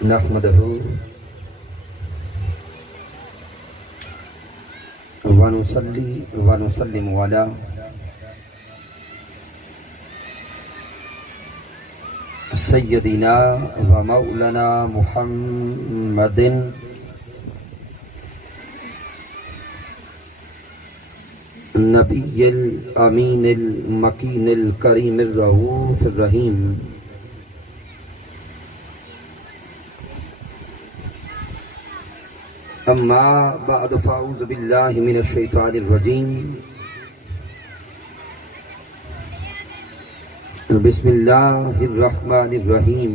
نحمده ونصلي ونسلم على سيدنا ومولانا محمد النبي الأمين المكين الكريم الرؤوف الرحيم. اما بعد فاعوذ باللہ من الشیطان الرجیم. بسم اللہ الرحمن الرحیم.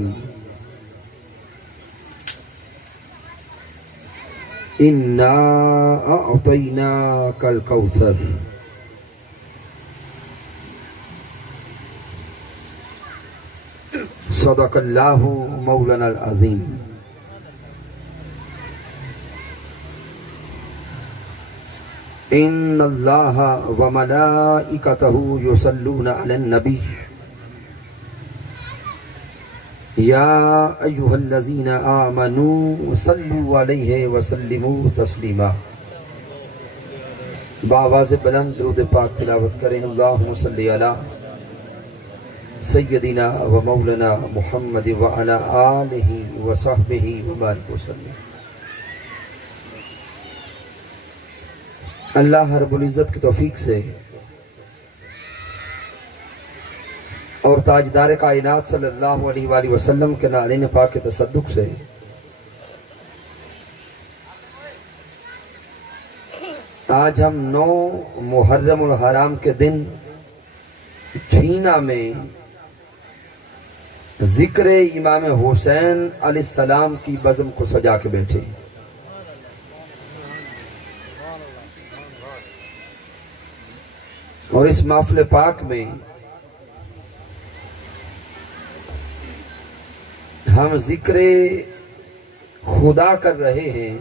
انا اعطیناک الکوثر. صدق اللہ مولانا العظیم. ان اللہ وملائکتہ یصلون علی النبی یا ایہا الذین آمنوا صلوا علیہ وسلموا تسلیما. بآواز بلند درود پاک تلاوت کریں. اللہم صلی علی سیدنا و مولانا محمد وعلی آلہ وصحبہ وبارک وسلم. اللہ رب العزت کی توفیق سے اور تاجدار کائنات صلی اللہ علیہ وآلہ وسلم کے نعلین پاک کے تصدق سے آج ہم 9 محرم الحرام کے دن چھینا میں ذکر امام حسین علیہ السلام کی بزم کو سجا کے بیٹھے. اور اس محفل پاک میں ہم ذکر خدا کر رہے ہیں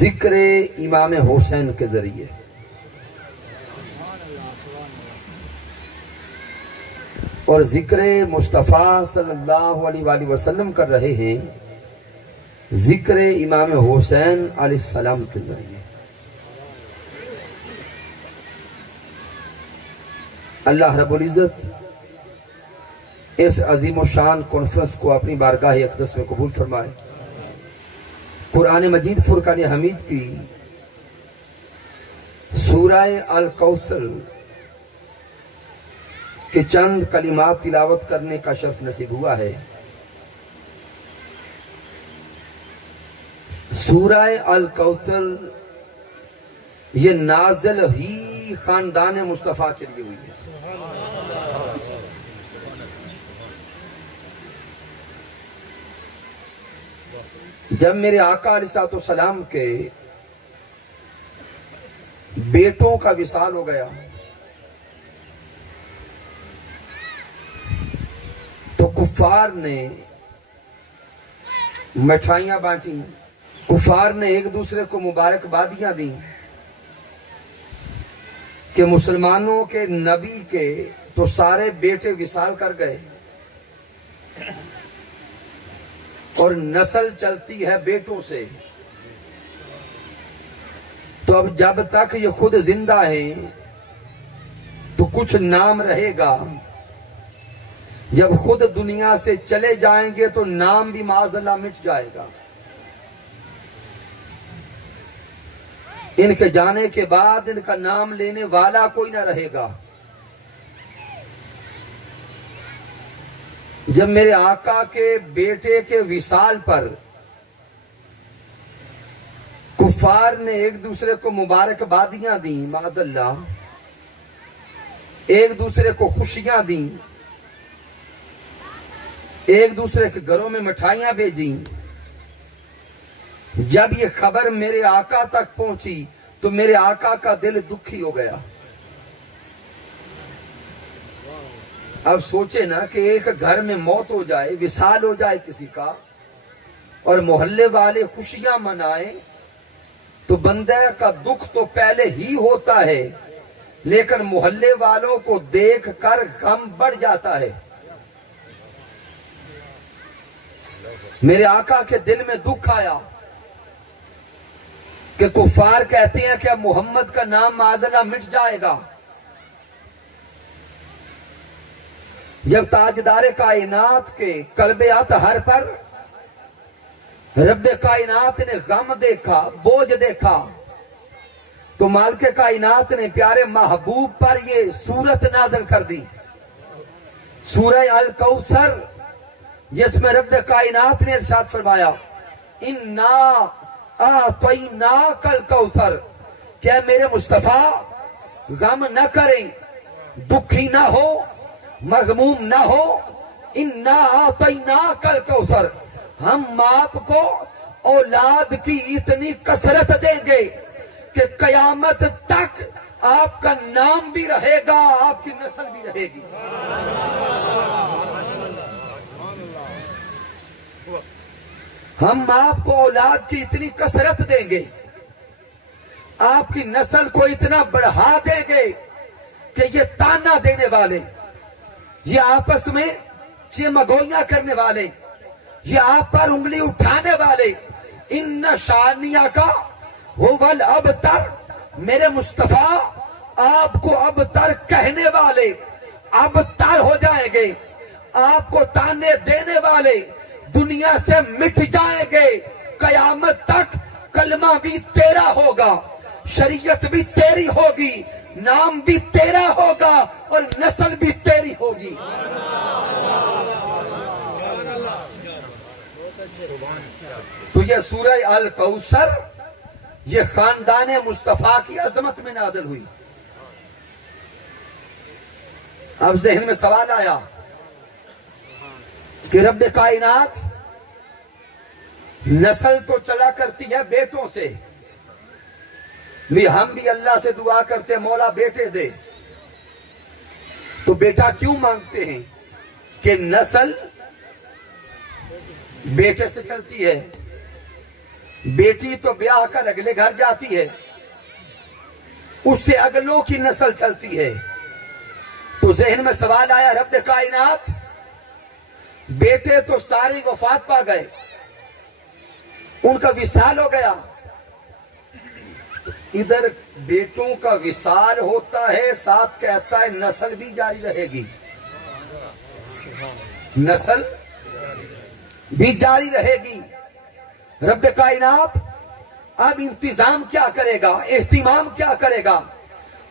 ذکر امام حسین کے ذریعے. اور ذکر مصطفیٰ صلی اللہ علیہ وآلہ وسلم کر رہے ہیں ذکر امام حسین علیہ السلام کے ذریعے. اللہ رب العزت اس عظیم و شان کانفرنس کو اپنی بارگاہ اقدس میں قبول فرمائے. قرآن مجید فرقان حمید کی سورہ الکوثر کے چند کلمات تلاوت کرنے کا شرف نصیب ہوا ہے. سورہ الکوثر یہ نازل ہی خاندان مصطفیٰ کے لیے ہوئی ہے. جب میرے آقا علیہ السلام کے بیٹوں کا وصال ہو گیا تو کفار نے مٹھائیاں بانٹی. کفار نے ایک دوسرے کو مبارکبادیاں دیں کہ مسلمانوں کے نبی کے تو سارے بیٹے وصال کر گئے اور نسل چلتی ہے بیٹوں سے. تو اب جب تک یہ خود زندہ ہیں تو کچھ نام رہے گا. جب خود دنیا سے چلے جائیں گے تو نام بھی معاذ اللہ مٹ جائے گا. ان کے جانے کے بعد ان کا نام لینے والا کوئی نہ رہے گا. جب میرے آقا کے بیٹے کے وصال پر کفار نے ایک دوسرے کو مبارکبادیاں دیں معاذ اللہ، ایک دوسرے کو خوشیاں دیں، ایک دوسرے کے گھروں میں مٹھائیاں بھیجیں، جب یہ خبر میرے آقا تک پہنچی تو میرے آقا کا دل دکھی ہو گیا. اب سوچے نا کہ ایک گھر میں موت ہو جائے، وصال ہو جائے کسی کا، اور محلے والے خوشیاں منائیں تو بندے کا دکھ تو پہلے ہی ہوتا ہے، لیکن محلے والوں کو دیکھ کر غم بڑھ جاتا ہے. میرے آقا کے دل میں دکھ آیا کہ کفار کہتے ہیں کہ اب محمد کا نام معاذاللہ مٹ جائے گا. جب تاجدار کائنات کے قلب اطہر پر رب کائنات نے غم دیکھا، بوجھ دیکھا، تو مالک کائنات نے پیارے محبوب پر یہ سورت نازل کر دی، سورہ الکوثر، جس میں رب کائنات نے ارشاد فرمایا انا اعطیناک الکوثر، کہ میرے مصطفیٰ غم نہ کریں، دکھی نہ ہو، مغموم نہ ہو. انا اعطیناک الکوثر، ہم آپ کو اولاد کی اتنی کثرت دیں گے کہ قیامت تک آپ کا نام بھی رہے گا، آپ کی نسل بھی رہے گی. ہم آپ کو اولاد کی اتنی کثرت دیں گے، آپ کی نسل کو اتنا بڑھا دیں گے کہ یہ تانا دینے والے، یہ آپس میں چمگوئیاں کرنے والے، یہ آپ پر انگلی اٹھانے والے، ان شانیہ کا ہوول ابتر، میرے مصطفیٰ آپ کو ابتر کہنے والے اب تر ہو جائیں گے، آپ کو تانے دینے والے دنیا سے مٹ جائیں گے. قیامت تک کلمہ بھی تیرا ہوگا، شریعت بھی تیری ہوگی، نام بھی تیرا ہوگا اور نسل بھی تیری ہوگی. تو یہ سورہ الکوثر یہ خاندان مصطفیٰ کی عظمت میں نازل ہوئی. اب ذہن میں سوال آیا کہ رب کائنات نسل تو چلا کرتی ہے بیٹوں سے، بھی ہم بھی اللہ سے دعا کرتے مولا بیٹے دے، تو بیٹا کیوں مانگتے ہیں؟ کہ نسل بیٹے سے چلتی ہے، بیٹی تو بیاہ کر اگلے گھر جاتی ہے، اس سے اگلوں کی نسل چلتی ہے. تو ذہن میں سوال آیا رب کائنات بیٹے تو سارے وفات پا گئے، ان کا وصال ہو گیا، ادھر بیٹوں کا وصال ہوتا ہے، ساتھ کہتا ہے نسل بھی جاری رہے گی، نسل بھی جاری رہے گی. رب کائنات اب انتظام کیا کرے گا، اہتمام کیا کرے گا؟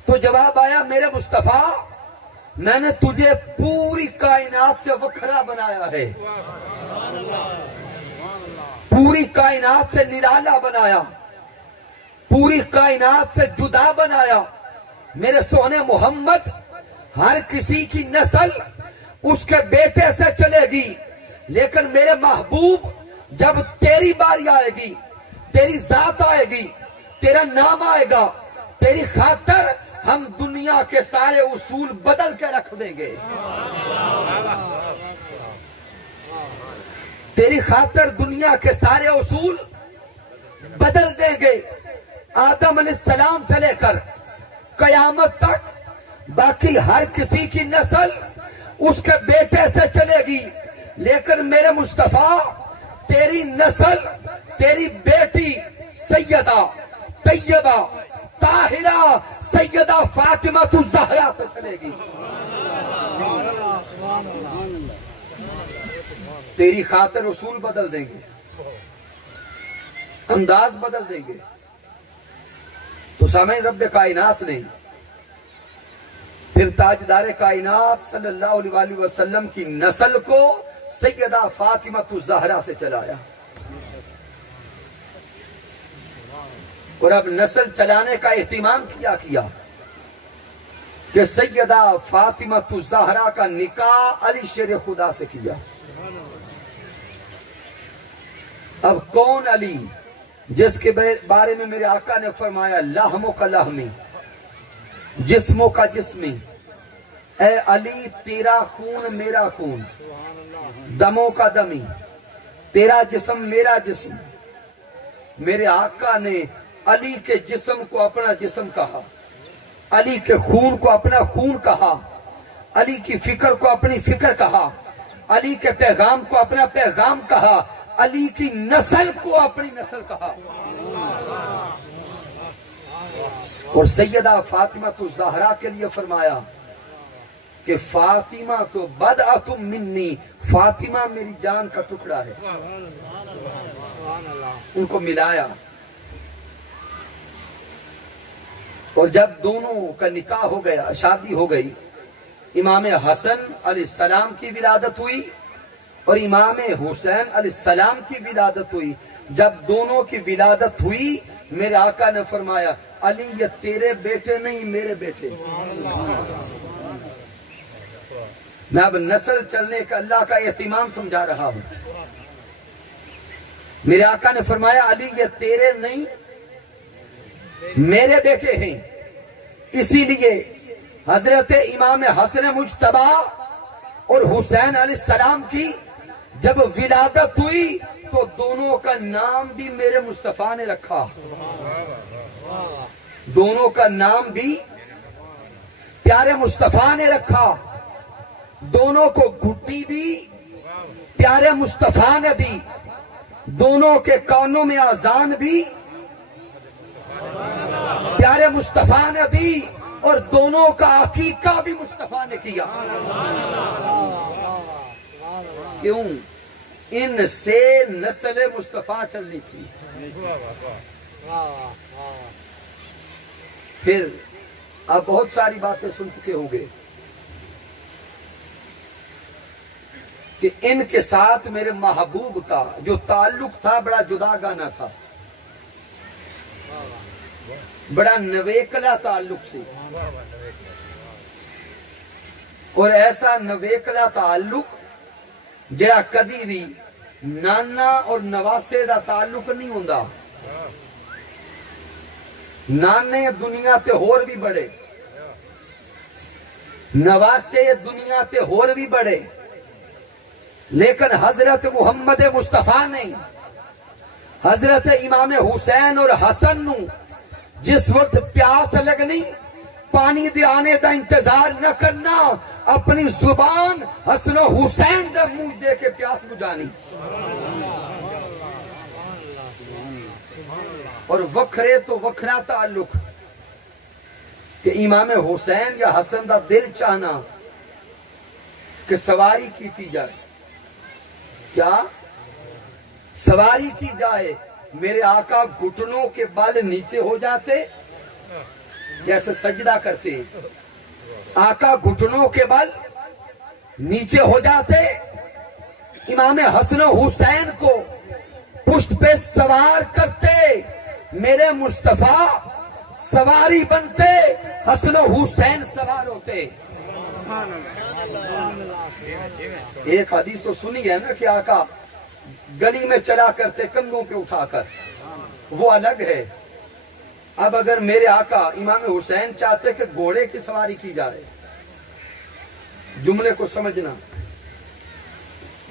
تو جواب آیا میرے مصطفیٰ میں نے تجھے پوری کائنات سے وکھرا بنایا ہے، پوری کائنات سے نرالا بنایا، پوری کائنات سے جدا بنایا. میرے سونے محمد ہر کسی کی نسل اس کے بیٹے سے چلے گی، لیکن میرے محبوب جب تیری باری آئے گی، تیری ذات آئے گی، تیرا نام آئے گا، تیری خاطر ہم دنیا کے سارے اصول بدل کے رکھ دیں گے، تیری خاطر دنیا کے سارے اصول بدل دیں گے. آدم علیہ السلام سے لے کر قیامت تک باقی ہر کسی کی نسل اس کے بیٹے سے چلے گی، لیکن میرے مصطفیٰ تیری نسل تیری بیٹی سیدہ طیبہ طاہرہ سیدہ فاطمہ الزہرا سے چلے گی. تیری خاطر اصول بدل دیں گے، انداز بدل دیں گے. تو سامعین رب کائنات نے پھر تاجدار کائنات صلی اللہ علیہ وآلہ وسلم کی نسل کو سیدہ فاطمہ الزہرا سے چلایا، اور اب نسل چلانے کا اہتمام کیا کہ سیدہ فاطمہ الزہرا کا نکاح علی شیر خدا سے کیا. اب کون علی جس کے بارے میں میرے آقا نے فرمایا لحموں کا لحمی، جسموں کا جسمی، اے علی تیرا خون میرا خون، دموں کا دمی، تیرا جسم میرا جسم. میرے آقا نے علی کے جسم کو اپنا جسم کہا، علی کے خون کو اپنا خون کہا، علی کی فکر کو اپنی فکر کہا، علی کے پیغام کو اپنا پیغام کہا، علی کی نسل کو اپنی نسل کہا. اور سیدہ فاطمہ تو زہرا کے لیے فرمایا کہ فاطمہ تو بدعۃ منی، فاطمہ میری جان کا ٹکڑا ہے. ان کو ملایا. اور جب دونوں کا نکاح ہو گیا، شادی ہو گئی، امام حسن علیہ السلام کی ولادت ہوئی اور امام حسین علیہ السلام کی ولادت ہوئی. جب دونوں کی ولادت ہوئی، میرے آقا نے فرمایا علی یہ تیرے بیٹے نہیں میرے بیٹے. میں اب نسل چلنے کا اللہ کا اہتمام سمجھا رہا ہوں. میرے آقا نے فرمایا علی یہ تیرے نہیں میرے بیٹے ہیں. اسی لیے حضرت امام حسن مجتبی اور حسین علیہ السلام کی جب ولادت ہوئی تو دونوں کا نام بھی میرے مصطفیٰ نے رکھا. دونوں کا نام بھی پیارے مصطفیٰ نے رکھا. دونوں کو گھٹی بھی پیارے مصطفیٰ نے دی. دونوں کے کانوں میں اذان بھی پیارے مصطفیٰ نے دی. اور دونوں کا عقیقہ بھی مصطفیٰ نے کیا. کیوں؟ ان سے نسل مصطفیٰ چلنی تھی. پھر آپ بہت ساری باتیں سن چکے ہوں گے کہ ان کے ساتھ میرے محبوب کا جو تعلق تھا بڑا جداگانہ تھا، بڑا نویکلا تعلق سے. اور ایسا نویکلا تعلق جڑا کدی بھی نانا اور نواسے دا تعلق نہیں ہوندا. نانے دنیا تے ہور بھی بڑے، نواسے دنیا تے ہور بھی بڑے، لیکن حضرت محمد مصطفیٰ نے حضرت امام حسین اور حسن نو جس وقت پیاس لگنی پانی دے آنے دا انتظار نہ کرنا، اپنی زبان حسن و حسین دے منہ دے کے پیاس بجھانی. اور وکھرے تو وکھرا تعلق کہ امام حسین یا حسن دا دل چاہنا کہ سواری کیتی جائے. کیا سواری کی جائے؟ میرے آقا گھٹنوں کے بال نیچے ہو جاتے جیسے سجدہ کرتے. آقا گھٹنوں کے بال نیچے ہو جاتے، امام حسن و حسین کو پشت پہ سوار کرتے، میرے مصطفیٰ سواری بنتے، حسن و حسین سوار ہوتے. ایک حدیث تو سنی ہے نا کہ آقا گلی میں چلا کرتے کندھوں پہ اٹھا کر، وہ الگ ہے. اب اگر میرے آقا امام حسین چاہتے کہ گھوڑے کی سواری کی جائے، جملے کو سمجھنا،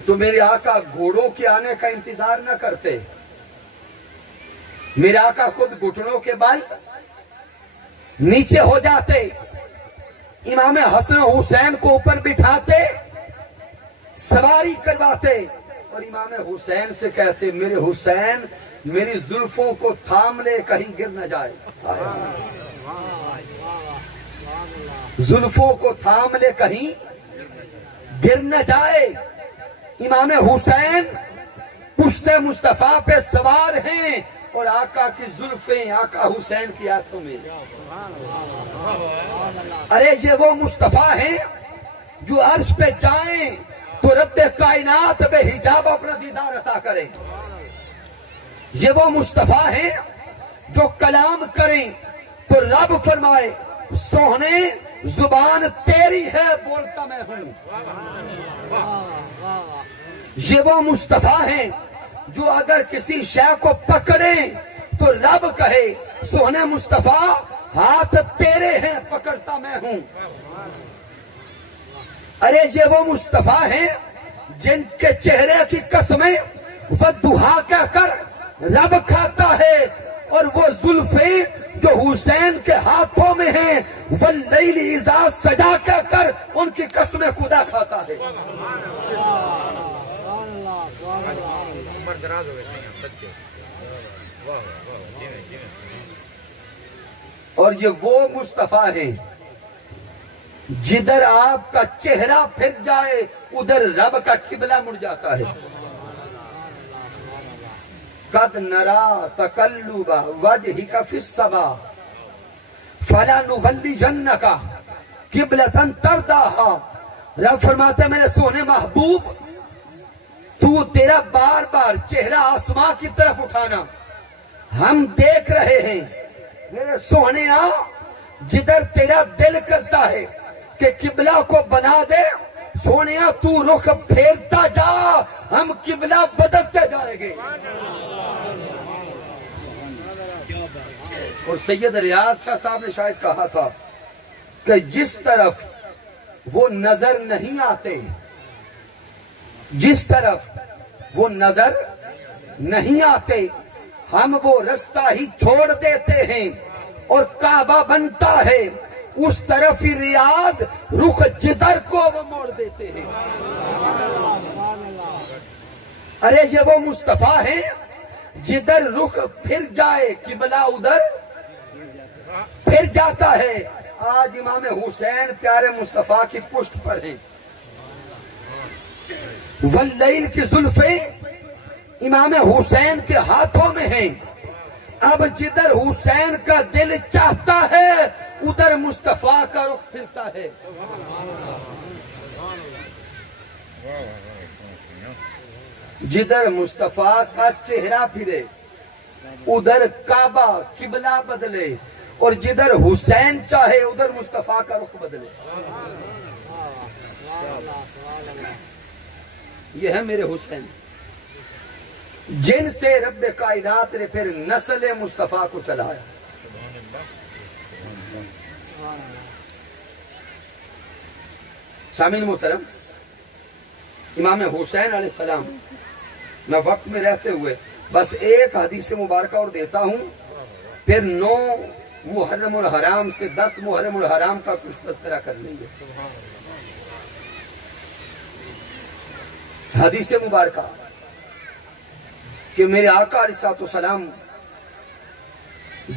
تو میرے آقا گھوڑوں کے آنے کا انتظار نہ کرتے. میرے آقا خود گھٹنوں کے بال نیچے ہو جاتے، امام حسن و حسین کو اوپر بٹھاتے، سواری کرواتے اور امام حسین سے کہتے میرے حسین میری زلفوں کو تھام لے کہیں گر نہ جائے. زلفوں کو تھام لے کہیں گر نہ جائے. امام حسین پشت مصطفیٰ پہ سوار ہیں اور آقا کی زلفیں آقا حسین کی ہاتھوں میں. ارے یہ وہ مصطفیٰ ہیں جو عرش پہ جائیں تو رب کائنات بے حجاب اپنا دیدار عطا کریں. یہ وہ مصطفیٰ ہیں جو کلام کریں تو رب فرمائے سوہنے زبان تیری ہے بولتا میں ہوں. یہ وہ مصطفیٰ ہیں جو اگر کسی شے کو پکڑیں تو رب کہے سوہنے مصطفیٰ ہاتھ تیرے ہیں پکڑتا میں ہوں. ارے یہ وہ مصطفیٰ ہیں جن کے چہرے کی قسمیں وہ دہا کہہ کر رب کھاتا ہے، اور وہ زلفیں جو حسین کے ہاتھوں میں ہیں واللیل اذا سجا کہہ کر ان کی قسمیں خدا کھاتا ہے. اور یہ وہ مصطفیٰ ہیں جدھر آپ کا چہرہ پھر جائے ادھر رب کا قبلہ مڑ جاتا ہے. قد نرا تقلب وجهك في السماء فلنولینک قبلۃ ترضاها. رب فرماتے ہیں میرے سونے محبوب تیرا بار بار چہرہ آسمان کی طرف اٹھانا ہم دیکھ رہے ہیں میرے سونے جدھر تیرا دل کرتا ہے کہ قبلہ کو بنا دے سونے تو رخ پھیرتا جا ہم قبلہ بدلتے جائیں گے. اور سید ریاض شاہ صاحب نے شاید کہا تھا کہ جس طرف وہ نظر نہیں آتے جس طرف وہ نظر نہیں آتے ہم وہ رستہ ہی چھوڑ دیتے ہیں اور کعبہ بنتا ہے اس طرف ہی ریاض رخ جدھر کو وہ موڑ دیتے ہیں. ارے یہ وہ مصطفیٰ ہیں جدھر رخ پھر جائے قبلہ ادھر پھر جاتا ہے. آج امام حسین پیارے مصطفیٰ کی پشت پر ہیں. واللیل کی زلفیں امام حسین کے ہاتھوں میں ہیں. اب جدھر حسین کا دل چاہتا ہے ادھر مصطفیٰ کا رخ پھرتا ہے. جدھر مصطفیٰ کا چہرہ پھرے ادھر کعبہ قبلہ بدلے اور جدھر حسین چاہے ادھر مصطفیٰ کا رخ بدلے. یہ ہے میرے حسین جن سے رب کائنات نے پھر نسل مصطفیٰ کو چلایا. سامعین محترم امام حسین علیہ السلام میں وقت میں رہتے ہوئے بس ایک حدیث مبارکہ اور دیتا ہوں پھر 9 محرم الحرام سے 10 محرم الحرام کا کچھ تذکرہ کر لیں گے. حدیث مبارکہ کہ میرے آقا علیہ الصلوۃ والسلام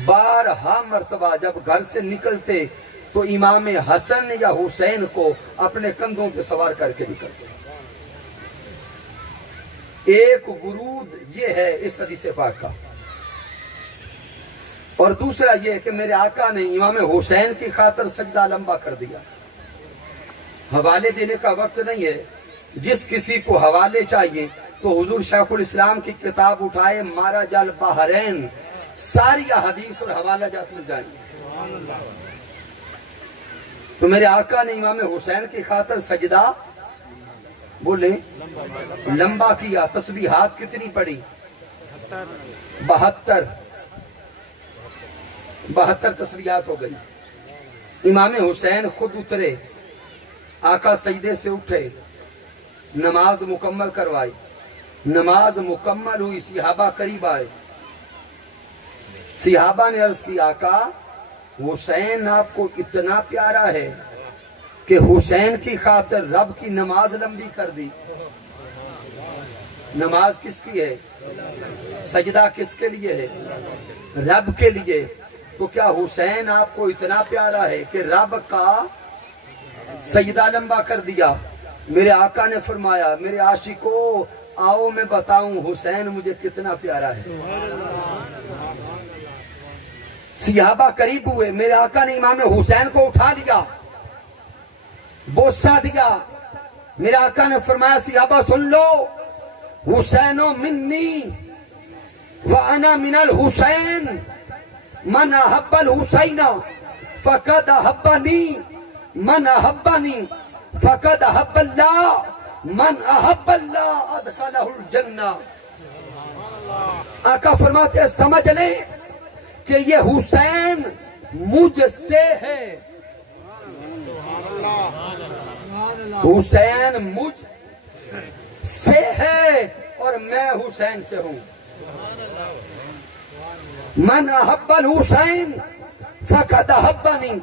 بارہا مرتبہ جب گھر سے نکلتے تو امام حسن یا حسین کو اپنے کندھوں پہ سوار کر کے نکلتے. ایک ورود یہ ہے اس حدیث پاک کا. اور دوسرا یہ کہ میرے آقا نے امام حسین کی خاطر سجدہ لمبا کر دیا. حوالے دینے کا وقت نہیں ہے. جس کسی کو حوالے چاہیے تو حضور شیخ الاسلام کی کتاب اٹھائے مارج البحرین ساری احادیث اور حوالہ جات مل جائیں گے. تو میرے آقا نے امام حسین کی خاطر سجدہ بولیں لمبا کیا. تسبیحات کتنی پڑی 72 تسبیحات ہو گئی. امام حسین خود اترے آقا سجدے سے اٹھے نماز مکمل کروائی. نماز مکمل ہوئی صحابہ قریب آئے. صحابہ نے عرض کی آقا حسین آپ کو اتنا پیارا ہے کہ حسین کی خاطر رب کی نماز لمبی کر دی. نماز کس کی ہے؟ سجدہ کس کے لیے ہے؟ رب کے لیے. تو کیا حسین آپ کو اتنا پیارا ہے کہ رب کا سجدہ لمبا کر دیا؟ میرے آقا نے فرمایا میرے عاشقو آؤ میں بتاؤں حسین مجھے کتنا پیارا ہے. صحابہ قریب ہوئے. میرے آقا نے امام حسین کو اٹھا لیا بوسہ دیا. میرے آقا نے فرمایا صحابہ سن لو حسین منی وانا من الحسین من احب الحسین فقد احبنی من احبنی فقد احب اللہ من احب اللہ ادخلہ الجنہ. آقا فرماتے ہیں سمجھ لیں کہ یہ حسین مجھ سے ہے. حسین مجھ سے ہے اور میں حسین سے ہوں. من احب الحسین فقد احبنی،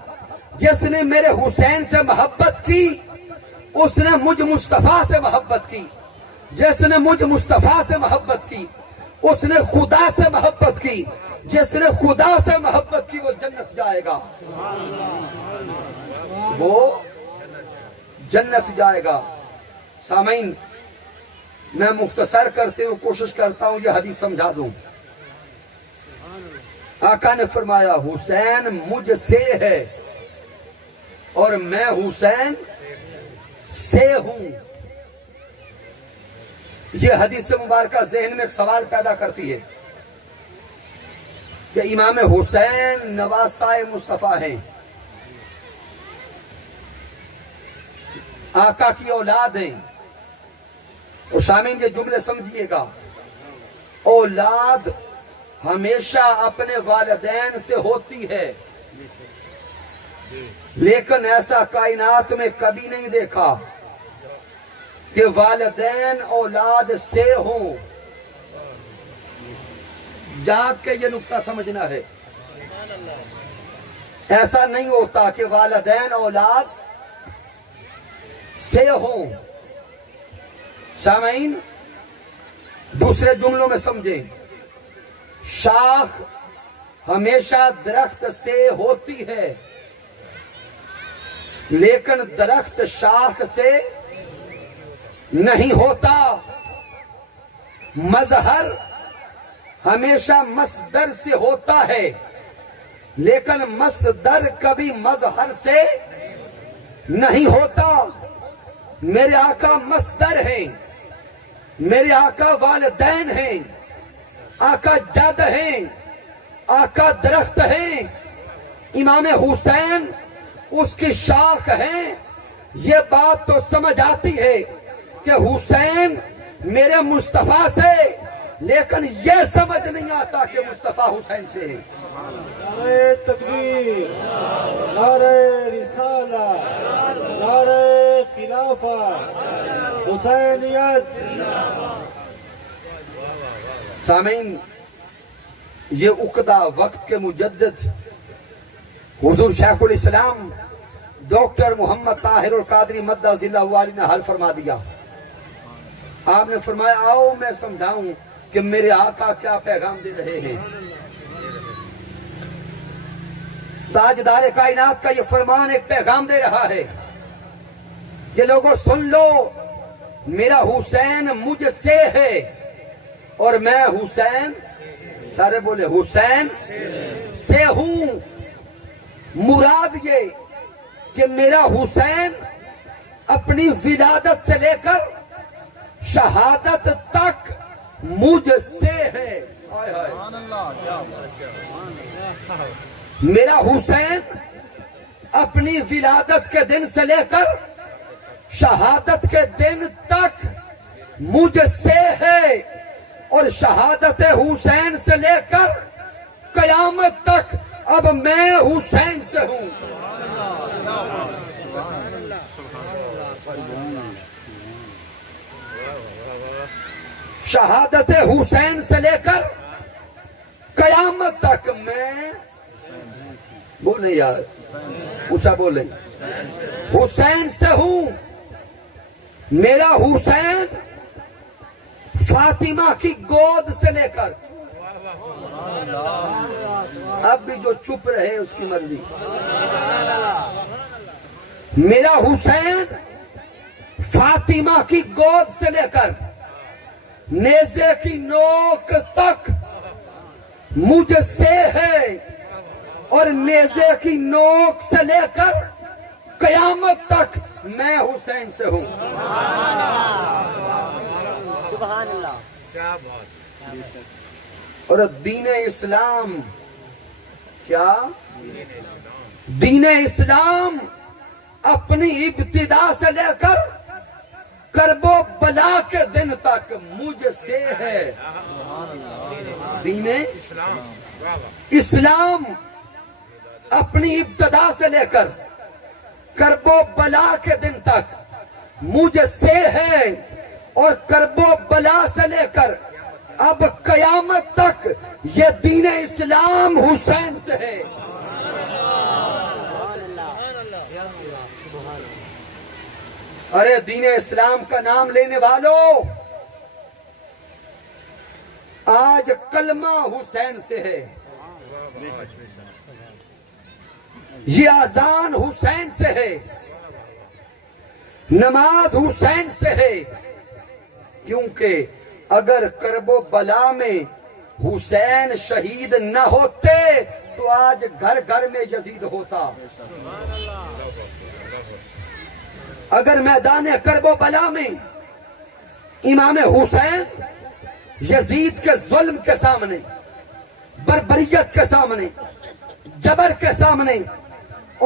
جس نے میرے حسین سے محبت کی اس نے مجھ مصطفیٰ سے محبت کی، جس نے مجھ مصطفیٰ سے محبت کی اس نے خدا سے محبت کی، جس نے خدا سے محبت کی وہ جنت جائے گا، وہ جنت جائے گا۔ سامعین، میں مختصر کرتے ہوئے کوشش کرتا ہوں یہ حدیث سمجھا دوں۔ آقا نے فرمایا حسین مجھ سے ہے اور میں حسین سے ہوں۔ یہ حدیث مبارکہ ذہن میں ایک سوال پیدا کرتی ہے کہ امام حسین نواسہ مصطفیٰ ہیں، آقا کی اولاد ہیں، اور سامعین یہ جملے سمجھیے گا، اولاد ہمیشہ اپنے والدین سے ہوتی ہے، لیکن ایسا کائنات میں کبھی نہیں دیکھا کہ والدین اولاد سے ہوں۔ جاگ کے یہ نقطہ سمجھنا ہے، ایسا نہیں ہوتا کہ والدین اولاد سے ہوں۔ سامعین دوسرے جملوں میں سمجھیں، شاخ ہمیشہ درخت سے ہوتی ہے لیکن درخت شاخ سے نہیں ہوتا، مظہر ہمیشہ مصدر سے ہوتا ہے لیکن مصدر کبھی مظہر سے نہیں ہوتا۔ میرے آقا مصدر ہیں، میرے آقا والدین ہیں، آقا جد ہیں، آقا درخت ہیں، امام حسین اس کی شاخ ہیں۔ یہ بات تو سمجھ آتی ہے کہ حسین میرے مصطفیٰ سے، لیکن یہ سمجھ نہیں آتا کہ مصطفیٰ حسین سے ہے۔ نعرہ تکبیر، نعرہ رسالت، نعرہ خلافت، حسینیت۔ سامعین یہ عقدہ وقت کے مجدد حضور شیخ الاسلام ڈاکٹر محمد طاہر القادری مدہ ذلہ والی نے حل فرما دیا۔ آپ نے فرمایا آؤ میں سمجھاؤں کہ میرے آقا کیا پیغام دے رہے ہیں۔ تاجدار کائنات کا یہ فرمان ایک پیغام دے رہا ہے کہ لوگوں سن لو، میرا حسین مجھ سے ہے اور میں حسین، سارے بولے حسین سے ہوں۔ مراد یہ کہ میرا حسین اپنی ولادت سے لے کر شہادت تک مجھ سے ہے۔ میرا حسین اپنی ولادت کے دن سے لے کر شہادت کے دن تک مجھ سے ہے، اور شہادت حسین سے لے کر قیامت تک اب میں حسین سے ہوں۔ شہادت حسین سے لے کر قیامت تک میں، بولیں یار اونچا بولیں، حسین سے ہوں۔ میرا حسین فاطمہ کی گود سے لے کر، اب بھی جو چپ رہے اس کی مرضی، میرا حسین فاطمہ کی گود سے لے کر نیزے کی نوک تک مجھ سے ہے، اور نیزے کی نوک سے لے کر قیامت تک میں حسین سے ہوں۔ سبحان اللہ۔ کیا بات۔ اور دین اسلام کیا؟ دین اسلام اپنی ابتدا سے لے کر کرب و بلا کے دن تک مجھ سے ہے۔ دین اسلام اپنی ابتدا سے لے کر کرب و بلا کے دن تک مجھ سے ہے، اور کرب و بلا سے لے کر اب قیامت تک یہ دین اسلام حسین سے ہے۔ ارے دین اسلام کا نام لینے والوں، آج کلمہ حسین سے ہے، یہ اذان حسین سے ہے، نماز حسین سے ہے، کیونکہ اگر کرب و بلا میں حسین شہید نہ ہوتے تو آج گھر گھر میں یزید ہوتا۔ اگر میدان کرب و بلا میں امام حسین یزید کے ظلم کے سامنے، بربریت کے سامنے، جبر کے سامنے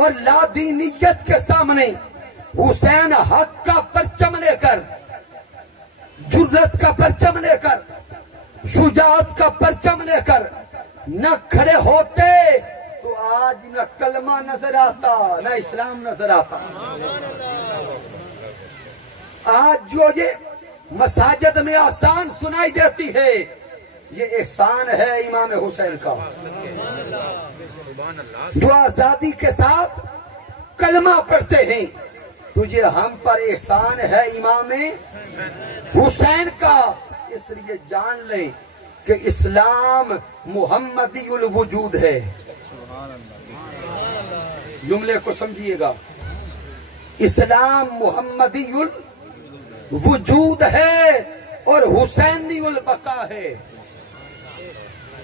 اور لادینیت کے سامنے حسین حق کا پرچم لے کر، جرت کا پرچم لے کر، شجاعت کا پرچم لے کر نہ کھڑے ہوتے تو آج نہ کلمہ نظر آتا نہ اسلام نظر آتا۔ آج جو یہ مساجد میں اذان سنائی دیتی ہے، یہ احسان ہے امام حسین کا، جو آزادی کے ساتھ کلمہ پڑھتے ہیں، تجھے ہم پر احسان ہے امام حسین کا۔ اس لیے جان لیں کہ اسلام محمدی الوجود ہے۔ جملے کو سمجھیے گا، اسلام محمدی الوجود ہے اور حسینی البقا ہے،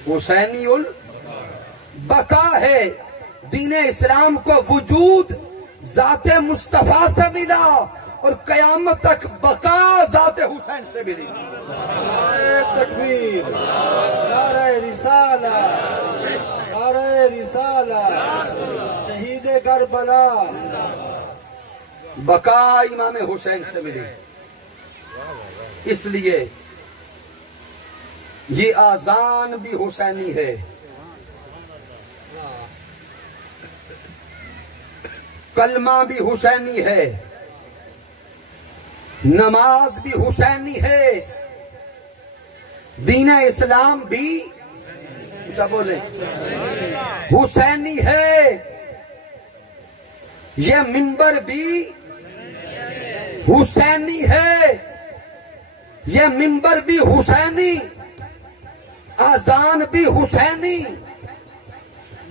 حسینی البقا ہے۔ دین اسلام کو وجود ذات مصطفیٰ سے ملا اور قیامت تک بقا ذات حسین سے ملی۔ نعرہ تکبیر، نعرہ رسالت، نعرہ رسالت، شہید کربلا، بقا امام حسین سے ملی۔ اس لیے یہ اذان بھی حسینی ہے، کلمہ بھی حسینی ہے، نماز بھی حسینی ہے، دین اسلام بھی کیا بولے حسینی ہے، یہ منبر بھی حسینی ہے، یہ منبر بھی حسینی، اذان بھی حسینی،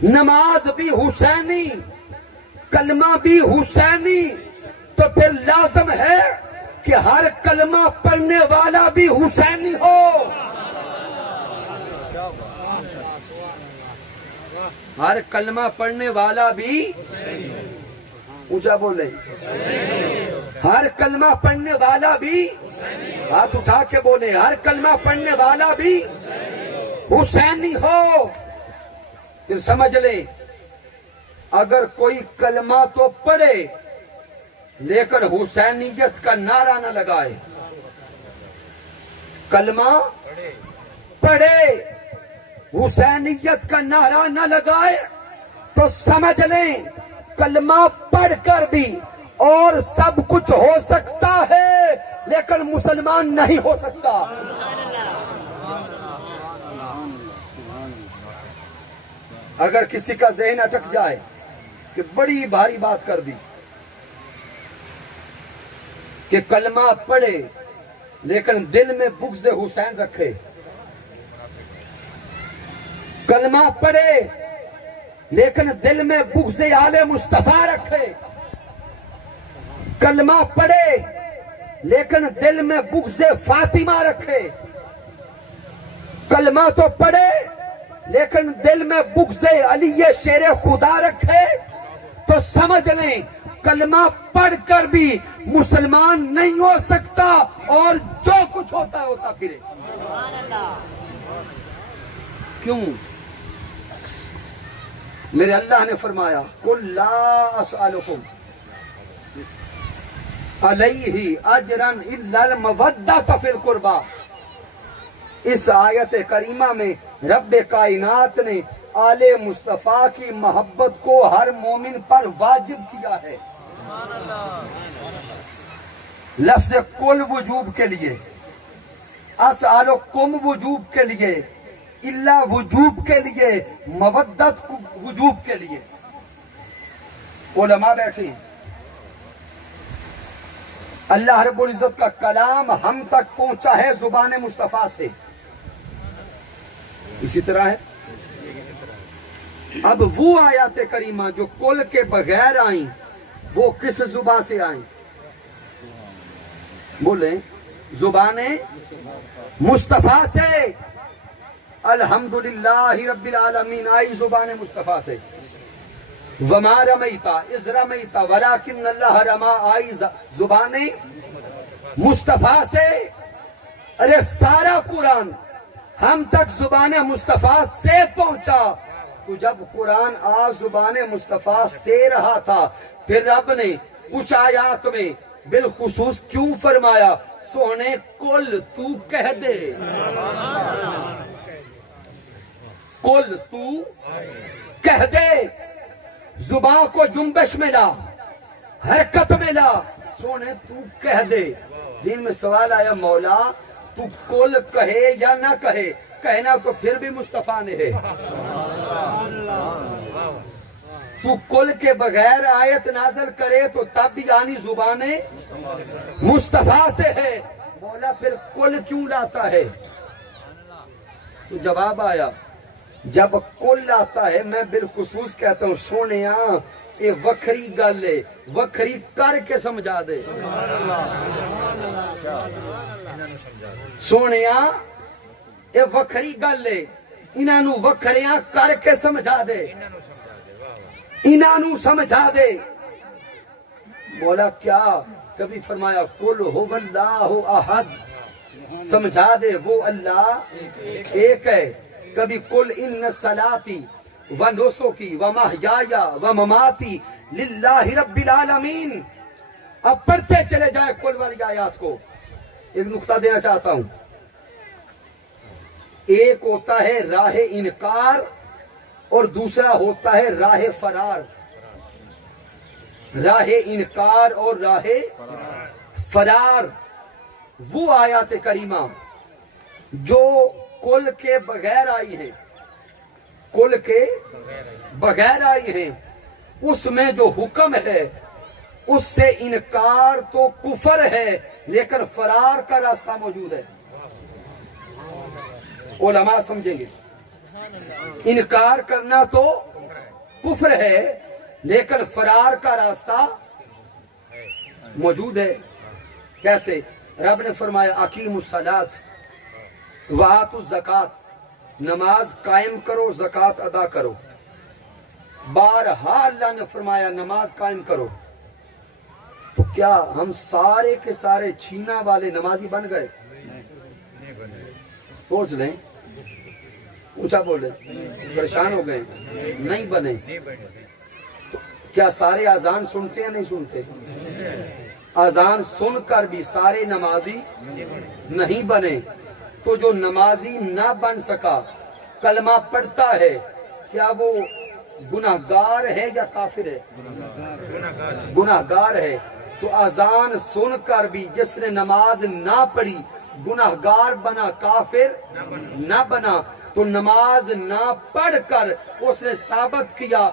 نماز بھی حسینی، کلمہ بھی حسینی، تو پھر لازم ہے کہ ہر کلمہ پڑھنے والا بھی حسینی ہو۔ ہر کلمہ پڑھنے والا بھی اونچا بولے، ہر کلمہ پڑھنے والا بھی، ہاتھ اٹھا کے بولے، ہر کلمہ پڑھنے والا بھی حسینی ہو۔ پھر سمجھ لیں، اگر کوئی کلمہ تو پڑھے لیکن حسینیت کا نعرہ نہ لگائے، کلمہ پڑھے حسینیت کا نعرہ نہ لگائے، تو سمجھ لیں کلمہ پڑھ کر بھی اور سب کچھ ہو سکتا ہے لیکن مسلمان نہیں ہو سکتا۔ اگر کسی کا ذہن اٹک جائے کہ بڑی بھاری بات کر دی کہ کلمہ پڑھے لیکن دل میں بغض حسین رکھے، کلمہ پڑھے لیکن دل میں بغض آل مصطفیٰ رکھے، کلمہ پڑھے لیکن دل میں بغض فاطمہ رکھے، کلمہ تو پڑھے لیکن دل میں بغض علی شیر خدا رکھے، تو سمجھ لیں کلمہ پڑھ کر بھی مسلمان نہیں ہو سکتا اور جو کچھ ہوتا ہے ہوتا پھرے۔ کیوں؟ میرے اللہ نے فرمایا قُلْ لَا أَسْأَلُكُمْ عَلَيْهِ أَجْرًا إِلَّا الْمَوَدَّةَ فِي الْقُرْبَى۔ اس آیت کریمہ میں رب کائنات نے آل مصطفیٰ کی محبت کو ہر مومن پر واجب کیا ہے، لفظ کل وجوب کے لیے، اسألکم وجوب کے لیے، اللہ وجوب کے لیے، مودت وجوب کے لیے۔ علماء بیٹھے ہیں، اللہ رب العزت کا کلام ہم تک پہنچا ہے زبان مصطفیٰ سے. اسی طرح ہے. اب وہ آیات کریمہ جو کل کے بغیر آئیں وہ کس زبان سے آئیں؟ بولیں. زبان مصطفیٰ سے. الحمدللہ رب العالمین آئی زبان مصطفیٰ سے. وما رمیتا اذ رمیتا ولکن اللہ رما آئی زبان مصطفیٰ سے. ارے سارا قرآن ہم تک زبان مصطفیٰ سے پہنچا. تو جب قرآن آج زبان مصطفیٰ سے رہا تھا پھر رب نے کچھ آیات میں بالخصوص کیوں فرمایا سونے کل تو کہہ دے. کل تو کہہ دے. زبان کو جنبش میں لا, حرکت میں لا. سونے تو کہہ دے. دین میں سوال آیا مولا تو کل کہے یا نہ کہے؟ کہنا تو پھر بھی مصطفیٰ نے ہے. تو کل کے بغیر آیت نازل کرے تو تب بھی یعنی زبان مصطفیٰ سے ہے. مولا پھر کل کیوں لاتا ہے؟ تو جواب آیا جب کل آتا ہے میں بالخصوص کہتا ہوں سونیا یہ وکھری گل ہے, وکھری کر کے سمجھا دے. سونیا یہ وکھری گل ہے, انہوں وکھریاں کر کے سمجھا دے. انہوں سمجھا دے. مولا کیا کبھی فرمایا قل هو اللہ احد, سمجھا دے وہ اللہ ایک ہے. کبھی قل ان صلاتی و نسکی و محیای و مماتی للہ رب العالمین. اب پڑھتے چلے جائے قل والی آیات کو. ایک نقطہ دینا چاہتا ہوں. ایک ہوتا ہے راہ انکار اور دوسرا ہوتا ہے راہ فرار. راہ انکار اور راہ فرار وہ آیات کریمہ جو کل کے بغیر آئی ہیں, کل کے بغیر آئی ہیں, اس میں جو حکم ہے اس سے انکار تو کفر ہے لیکن فرار کا راستہ موجود ہے. علماء سمجھیں گے انکار کرنا تو کفر ہے لیکن فرار کا راستہ موجود ہے. کیسے؟ رب نے فرمایا اقیموا الصلاۃ وآتوا الزکات, نماز قائم کرو زکات ادا کرو. بارہا اللہ نے فرمایا نماز قائم کرو. تو کیا ہم سارے کے سارے چھینا والے نمازی بن گئے؟ سوچ لیں, اونچا بولے, پریشان ہو گئے. نہیں بنے. تو کیا سارے اذان سنتے ہیں نہیں سنتے؟ اذان سن کر بھی سارے نمازی نہیں بنے. تو جو نمازی نہ بن سکا کلمہ پڑھتا ہے کیا وہ گناہگار ہے یا کافر ہے؟ گناہگار ہے. تو اذان سن کر بھی جس نے نماز نہ پڑھی گناہگار بنا, کافر نہ بنا. تو نماز نہ پڑھ کر اس نے ثابت کیا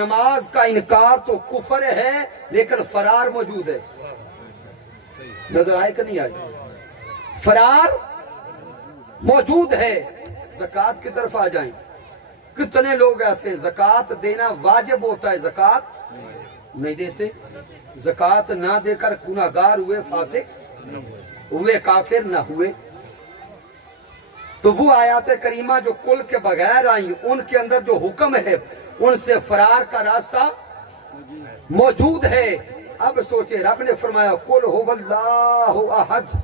نماز کا انکار تو کفر ہے لیکن فرار موجود ہے. نظر آئے کہ نہیں آئے؟ فرار موجود ہے. زکوٰۃ کی طرف آ جائیں. کتنے لوگ ایسے زکوٰۃ دینا واجب ہوتا ہے زکوٰۃ نہیں دیتے. زکوٰۃ نہ دے کر گناہگار ہوئے, فاسق ہوئے, کافر نہ ہوئے. تو وہ آیات کریمہ جو کل کے بغیر آئیں ان کے اندر جو حکم ہے ان سے فرار کا راستہ موجود ہے. اب سوچے رب نے فرمایا قل هو اللہ احد,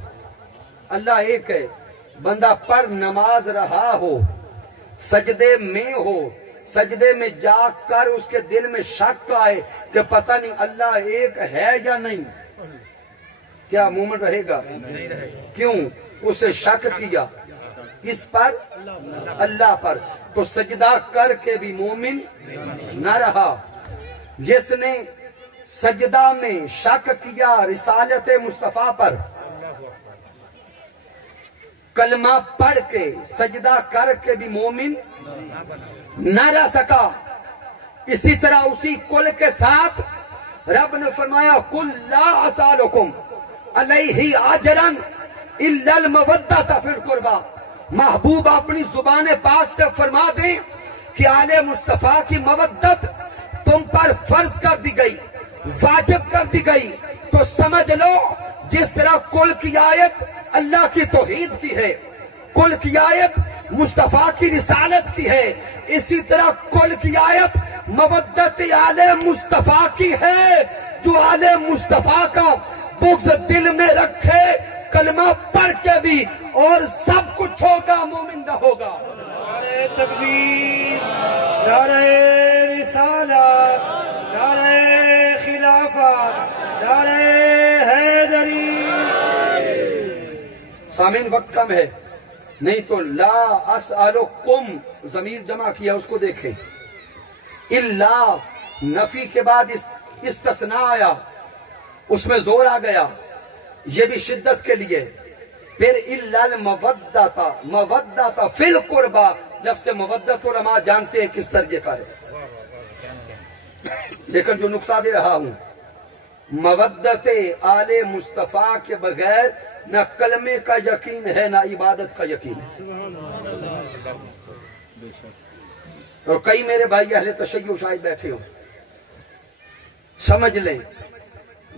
اللہ ایک ہے. بندہ پر نماز رہا ہو, سجدے میں ہو, سجدے میں جا کر اس کے دل میں شک آئے کہ پتہ نہیں اللہ ایک ہے یا نہیں, کیا مومن رہے گا؟ کیوں؟ اسے شک کیا. کس پر؟ اللہ پر. تو سجدہ کر کے بھی مومن نہ رہا. جس نے سجدہ میں شک کیا رسالت مصطفیٰ پر, کلمہ پڑھ کے سجدہ کر کے بھی مومن نہ رہ سکا. اسی طرح اسی کل کے ساتھ رب نے فرمایا قل لا اسالکم علیہ اجرن الا المودۃ فی القربى. محبوب اپنی زبان پاک سے فرما دیں کہ آل مصطفیٰ کی مودت تم پر فرض کر دی گئی، واجب کر دی گئی. تو سمجھ لو جس طرح کل کی آیت اللہ کی توحید کی ہے، کل کی آیت مصطفیٰ کی رسالت کی ہے، اسی طرح کل کی آیت مودت آل مصطفیٰ کی ہے. جو آل مصطفیٰ کا بغض دل میں رکھے کلمہ پڑھ کے بھی اور سب کچھ ہوگا مومن نہ ہوگا. نعرہ تکبیر، نعرہ رسالت، نعرہ خلافت، نعرہ حیدری. سامعین وقت کم ہے، نہیں تو لا اسألکم ضمیر جمع کیا اس کو دیکھیں. الا نفی کے بعد استثناء آیا، اس میں زور آ گیا، یہ بھی شدت کے لیے. پھر الا المودۃ، مودۃ فی القربى. لفظ مودت علماء جانتے ہیں کس درجے کا ہے، لیکن جو نقطہ دے رہا ہوں، مودت آل مصطفیٰ کے بغیر نہ کلمے کا یقین ہے نہ عبادت کا یقین ہے. اور کئی میرے بھائی اہل تشیع شاید بیٹھے ہوں، سمجھ لیں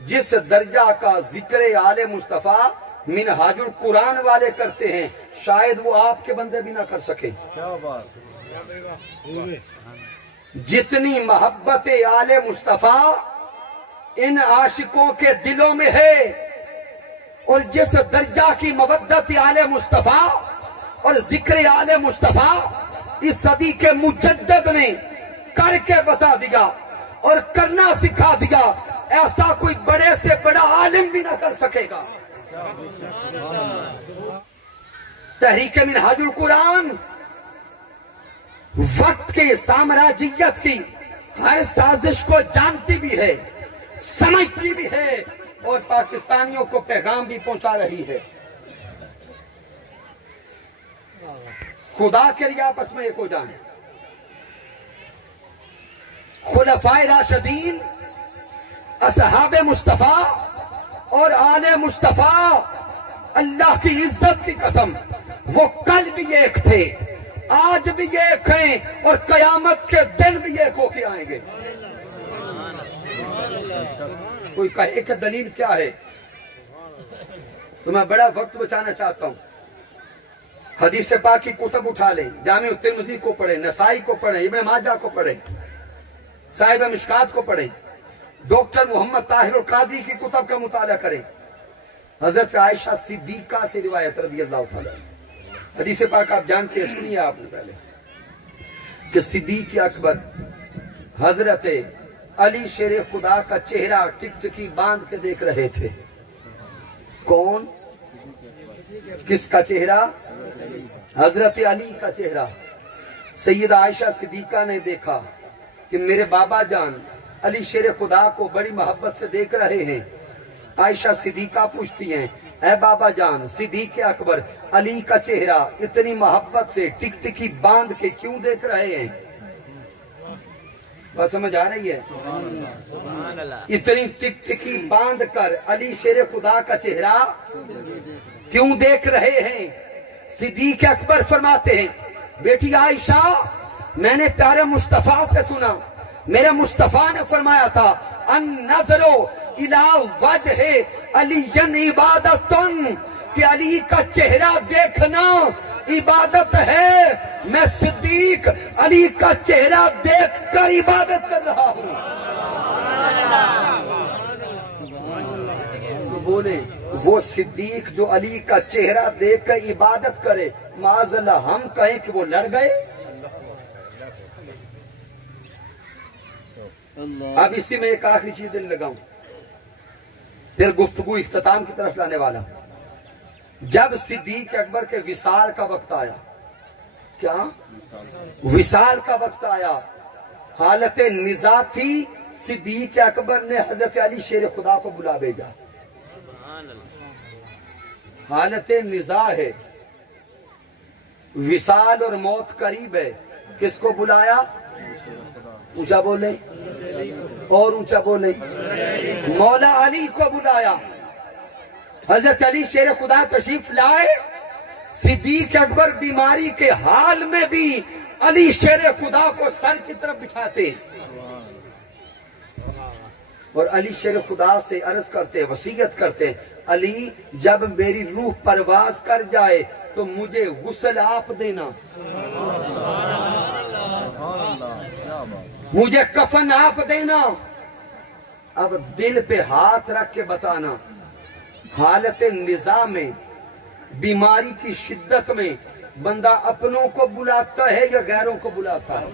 جس درجہ کا ذکر آل مصطفیٰ منہاج القرآن والے کرتے ہیں شاید وہ آپ کے بندے بھی نہ کر سکیں. جتنی محبت آل مصطفیٰ ان عاشقوں کے دلوں میں ہے اور جس درجہ کی مودت آل مصطفیٰ اور ذکر آل مصطفیٰ اس صدی کے مجدد نے کر کے بتا دیا اور کرنا سکھا دیا، ایسا کوئی بڑے سے بڑا عالم بھی نہ کر سکے گا. تحریک منہاج القرآن وقت کے سامراجیت کی ہر سازش کو جانتی بھی ہے، سمجھتی بھی ہے اور پاکستانیوں کو پیغام بھی پہنچا رہی ہے. خدا کے لیے آپس میں ایک ہو جائیں. خلفائے راشدین، اصحاب مصطفیٰ اور آل مصطفیٰ، اللہ کی عزت کی قسم وہ کل بھی ایک تھے، آج بھی ایک ہیں اور قیامت کے دن بھی ایک ہو کے آئیں گے. کوئی کہے کہ دلیل کیا ہے، تو میں بڑا وقت بچانا چاہتا ہوں. حدیث پاک کی کتب اٹھا لیں، جامع ترمذی کو پڑھیں، نسائی کو پڑھیں، ابن ماجہ کو پڑھیں، صاحب مشکات کو پڑھیں، ڈاکٹر محمد طاہر القادری کی کتب کا مطالعہ کریں. حضرت عائشہ صدیقہ سے روایت رضی اللہ تعالیٰ. حدیث پاک آپ جانتے ہیں، سنیے آپ نے پہلے کہ صدیق اکبر حضرت علی شیر خدا کا چہرہ ٹکٹکی باندھ کے دیکھ رہے تھے. کون؟ کس کا چہرہ؟ حضرت علی کا چہرہ. سیدہ عائشہ صدیقہ نے دیکھا کہ میرے بابا جان علی شیر خدا کو بڑی محبت سے دیکھ رہے ہیں. عائشہ صدیقہ پوچھتی ہیں، اے بابا جان صدیق اکبر، علی کا چہرہ اتنی محبت سے ٹکٹکی باندھ کے کیوں دیکھ رہے ہیں؟ بات سمجھ آ رہی ہے؟ اتنی ٹکٹکی باندھ کر علی شیر خدا کا چہرہ کیوں دیکھ رہے ہیں؟ صدیق اکبر فرماتے ہیں، بیٹی عائشہ، میں نے پیارے مصطفیٰ سے سنا، میرے مصطفیٰ نے فرمایا تھا النظر الی وجہ علی عبادت، کہ علی کا چہرہ دیکھنا عبادت ہے. میں صدیق علی کا چہرہ دیکھ کر عبادت کر رہا ہوں. تو بولے وہ صدیق جو علی کا چہرہ دیکھ کر عبادت کرے، معاذ اللہ ہم کہیں کہ وہ لڑ گئے. اب اسی میں ایک آخری چیز دل لگاؤں، پھر گفتگو اختتام کی طرف لانے والا. جب صدیق اکبر کے وصال کا وقت آیا، کیا وصال کا وقت آیا، حالت نزاع تھی، صدیق اکبر نے حضرت علی شیر خدا کو بلا بھیجا. حالت نزاع ہے، وصال اور موت قریب ہے، کس کو بلایا؟ اونچا بولے اور اونچا بولے، مولا علی کو بلایا. حضرت علی شیر خدا تشریف لائے، صدیق اکبر بیماری کے حال میں بھی علی شیر خدا کو سر کی طرف بٹھاتے اور علی شیر خدا سے عرض کرتے، وصیت کرتے، علی جب میری روح پرواز کر جائے تو مجھے غسل آپ دینا، مجھے کفن آپ دینا۔ اب دل پہ ہاتھ رکھ کے بتانا، حالت نزاع میں، بیماری کی شدت میں بندہ اپنوں کو بلاتا ہے یا غیروں کو بلاتا ہے؟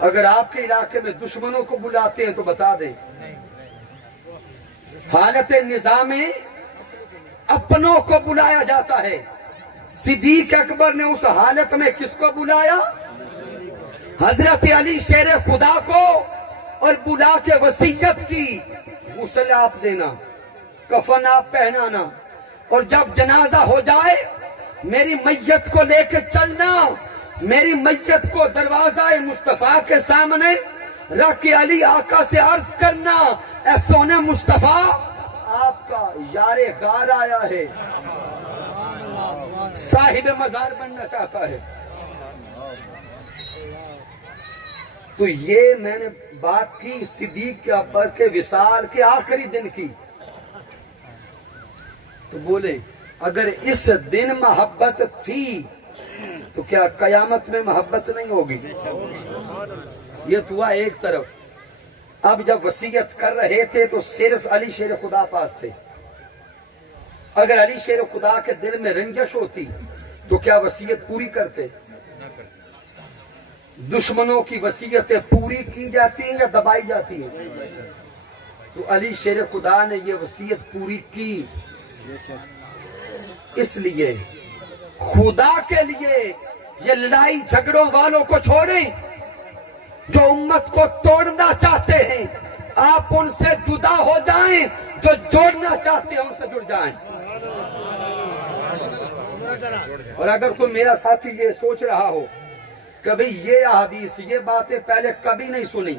اگر آپ کے علاقے میں دشمنوں کو بلاتے ہیں تو بتا دیں۔ حالت نزاع میں اپنوں کو بلایا جاتا ہے۔ صدیق اکبر نے اس حالت میں کس کو بلایا؟ حضرت علی شیر خدا کو، اور بلا کے وصیت کی، غسل آپ دینا، کفن آپ پہنانا، اور جب جنازہ ہو جائے میری میت کو لے کے چلنا، میری میت کو دروازہ مصطفیٰ کے سامنے رکھ کے علی آقا سے عرض کرنا، اے سونے مصطفیٰ آپ کا یار غار آیا ہے، صاحب مزار بننا چاہتا ہے۔ تو یہ میں نے بات کی صدیق اکبر کے وصال کے آخری دن کی۔ تو بولے اگر اس دن محبت تھی تو کیا قیامت میں محبت نہیں ہوگی؟ یہ تو ہوا ایک طرف۔ اب جب وصیت کر رہے تھے تو صرف علی شیر خدا پاس تھے۔ اگر علی شیر خدا کے دل میں رنجش ہوتی تو کیا وصیت پوری کرتے؟ دشمنوں کی وصیتیں پوری کی جاتی ہیں یا دبائی جاتی ہیں؟ تو علی شیر خدا نے یہ وصیت پوری کی۔ اس لیے خدا کے لیے یہ لڑائی جھگڑوں والوں کو چھوڑیں، جو امت کو توڑنا چاہتے ہیں آپ ان سے جدا ہو جائیں، جو جوڑنا چاہتے ہیں ان سے جڑ جائیں۔ اور اگر کوئی میرا ساتھی یہ سوچ رہا ہو کبھی یہ احادیث یہ باتیں پہلے کبھی نہیں سنی،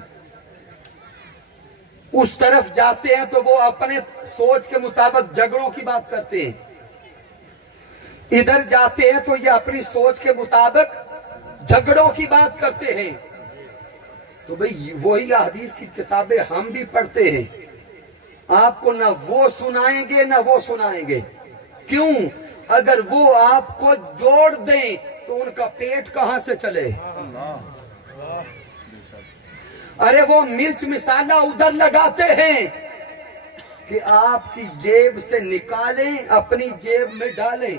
اس طرف جاتے ہیں تو وہ اپنے سوچ کے مطابق جھگڑوں کی بات کرتے ہیں، ادھر جاتے ہیں تو یہ اپنی سوچ کے مطابق جھگڑوں کی بات کرتے ہیں۔ تو بھئی وہی احادیث کی کتابیں ہم بھی پڑھتے ہیں، آپ کو نہ وہ سنائیں گے نہ وہ سنائیں گے۔ کیوں؟ اگر وہ آپ کو جوڑ دیں تو ان کا پیٹ کہاں سے چلے؟ ارے وہ مرچ مسالہ ادھر لگاتے ہیں کہ آپ کی جیب سے نکالیں اپنی جیب میں ڈالیں،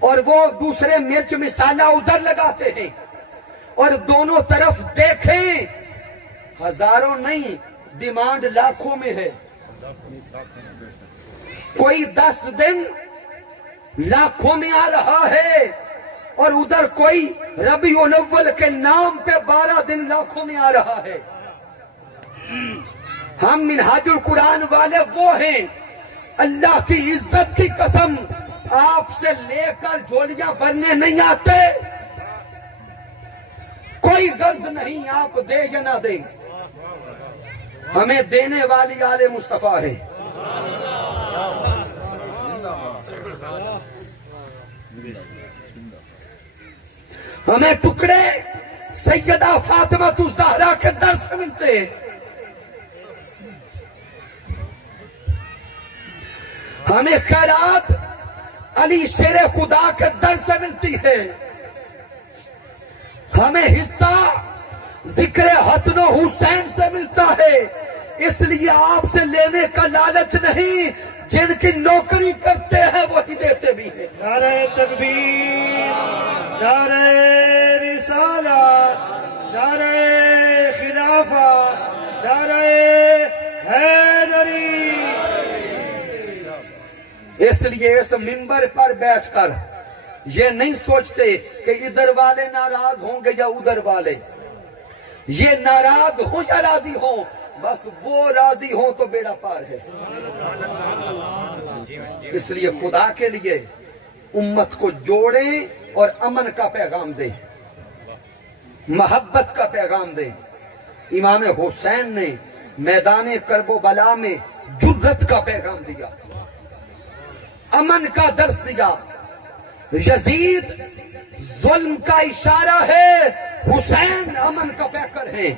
اور وہ دوسرے مرچ مسالہ ادھر لگاتے ہیں، اور دونوں طرف دیکھیں ہزاروں نہیں ڈیمانڈ لاکھوں میں ہے۔ کوئی 10 دن لاکھوں میں آ رہا ہے اور ادھر کوئی ربیع الاول کے نام پہ 12 دن لاکھوں میں آ رہا ہے۔ ہم منہاج القرآن والے وہ ہیں، اللہ کی عزت کی قسم آپ سے لے کر جھولیاں بھرنے نہیں آتے، کوئی غرض نہیں آپ دے یا نہ دیں، ہمیں دینے والی آل مصطفیٰ ہے۔ ہمیں ٹکڑے سیدہ فاطمہ الزہرا کے در سے ملتے ہیں، ہمیں خیرات علی شیر خدا کے در سے ملتی ہے، ہمیں حصہ ذکر حسن و حسین سے ملتا ہے۔ اس لیے آپ سے لینے کا لالچ نہیں، جن کی نوکری کرتے ہیں وہی دیتے بھی ہیں۔ نعرہ تکبیر، نعرہ رسالت، نعرہ خلافت، نعرہ حیدری۔ اس لیے اس منبر پر بیٹھ کر یہ نہیں سوچتے کہ ادھر والے ناراض ہوں گے یا ادھر والے، یہ ناراض ہوں یا راضی ہوں، بس وہ راضی ہوں تو بیڑا پار ہے۔ اس لیے خدا کے لیے امت کو جوڑیں اور امن کا پیغام دیں، محبت کا پیغام دیں۔ امام حسین نے میدان کرب و بلا میں جرت کا پیغام دیا، امن کا درس دیا۔ یزید ظلم کا اشارہ ہے، حسین امن کا پیکر ہے۔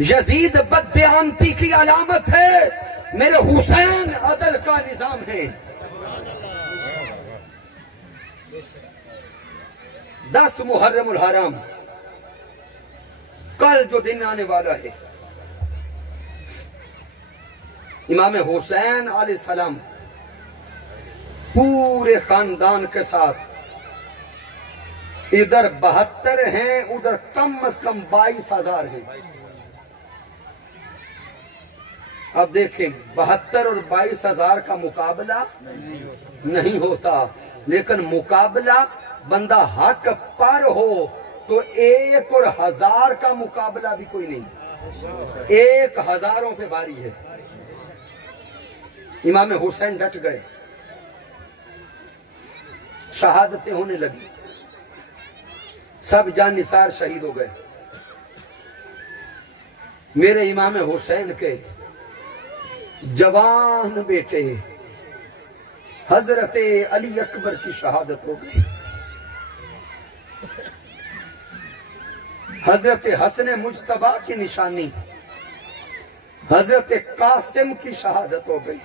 یزید بددیانتی کی علامت ہے، میرے حسین عدل کا نظام ہے۔ 10 محرم الحرام کل جو دن آنے والا ہے، امام حسین علیہ السلام پورے خاندان کے ساتھ، ادھر 72 ہیں، ادھر کم از کم 22,000 ہیں۔ اب دیکھیں 72 اور 22,000 کا مقابلہ نہیں ہوتا، لیکن مقابلہ بندہ حق پر ہو تو 1 اور 1000 کا مقابلہ بھی کوئی نہیں، 1 ہزاروں پہ باری ہے۔ امام حسین ڈٹ گئے، شہادتیں ہونے لگی، سب جان نثار شہید ہو گئے۔ میرے امام حسین کے جوان بیٹے حضرت علی اکبر کی شہادت ہو گئی، حضرت حسن مجتبی کی نشانی حضرت قاسم کی شہادت ہو گئی،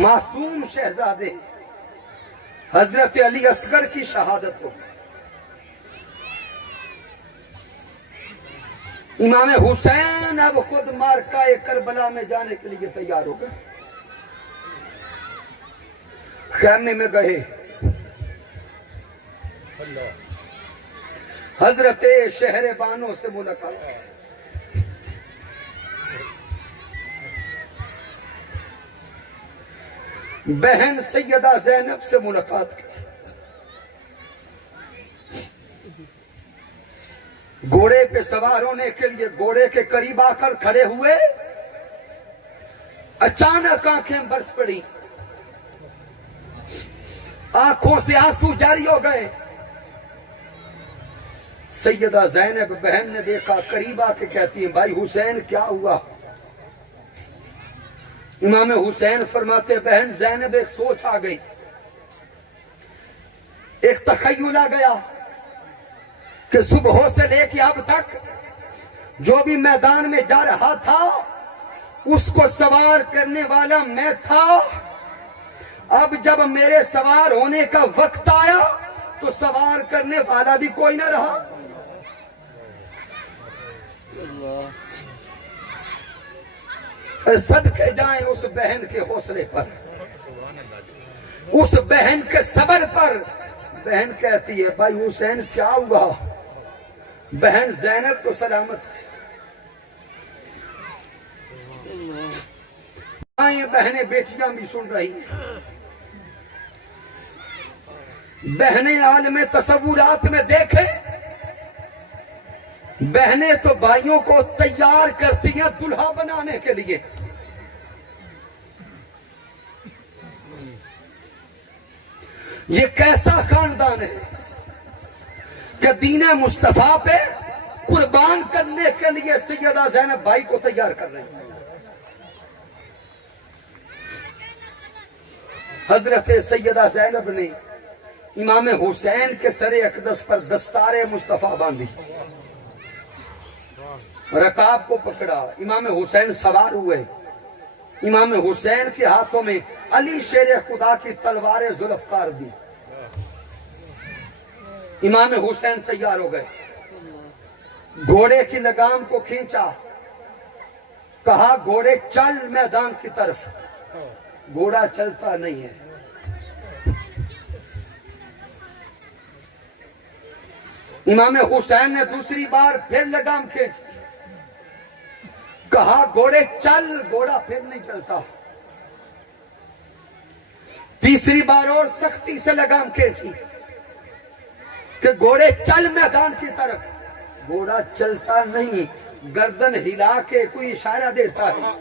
معصوم شہزادے حضرت علی اصغر کی شہادت ہو گئی۔ امام حسین اب خود مارکہ کربلا میں جانے کے لیے تیار ہو گئے، خیمے میں گئے، حضرت شہر بانو سے ملاقات کی، بہن سیدہ زینب سے ملاقات کی، گھوڑے پہ سوار ہونے کے لیے گھوڑے کے قریب آ کر کھڑے ہوئے، اچانک آنکھیں برس پڑی، آنکھوں سے آنسو جاری ہو گئے۔ سیدہ زینب بہن نے دیکھا، قریب آ کے کہتی ہیں بھائی حسین کیا ہوا؟ امام حسین فرماتے بہن زینب ایک سوچ آ گئی، ایک تخیل آ گیا کہ صبح سے لے کے اب تک جو بھی میدان میں جا رہا تھا اس کو سوار کرنے والا میں تھا، اب جب میرے سوار ہونے کا وقت آیا تو سوار کرنے والا بھی کوئی نہ رہا۔ صدقے جائیں اس بہن کے حوصلے پر، اس بہن کے صبر پر۔ بہن کہتی ہے بھائی حسین کیا ہوا؟ بہن زینب تو سلامت ہے۔ آئیں بہنیں بیٹیاں بھی سن رہی ہیں، بہنیں عالم تصورات میں دیکھیں، بہنیں تو بھائیوں کو تیار کرتی ہیں دلہا بنانے کے لیے۔ یہ کیسا خاندان ہے کہ دین مصطفیٰ پہ قربان کرنے کے لیے سیدہ زینب بھائی کو تیار کر رہے ہیں۔ حضرت سیدہ زینب نے امام حسین کے سر اقدس پر دستار مصطفیٰ باندھی، رکاب کو پکڑا، امام حسین سوار ہوئے، امام حسین کے ہاتھوں میں علی شیر خدا کی تلوار ذوالفقار دی، امام حسین تیار ہو گئے، گھوڑے کی لگام کو کھینچا، کہا گھوڑے چل میدان کی طرف، گھوڑا چلتا نہیں ہے۔ امام حسین نے دوسری بار پھر لگام کھینچ، کہا گھوڑے چل، گھوڑا پھر نہیں چلتا۔ تیسری بار اور سختی سے لگام کھینچی کہ گھوڑے چل میدان کی طرف، گھوڑا چلتا نہیں، گردن ہلا کے کوئی اشارہ دیتا ہے۔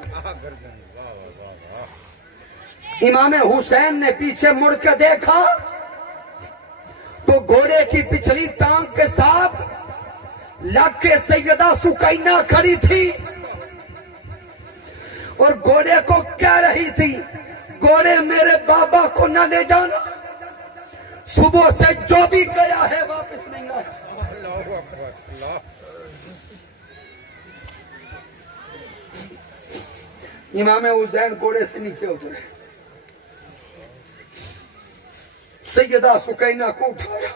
امام حسین نے پیچھے مڑ کے دیکھا تو گھوڑے کی پچھلی ٹانگ کے ساتھ لگ کے سیدہ سکینہ کھڑی تھی اور گھوڑے کو کہہ رہی تھی گھوڑے میرے بابا کو نہ لے جانا، صبح سے جو بھی گیا ہے واپس نہیں آیا۔ امام حسین گھوڑے سے نیچے اترے، سیدہ سکینہ کو اٹھایا،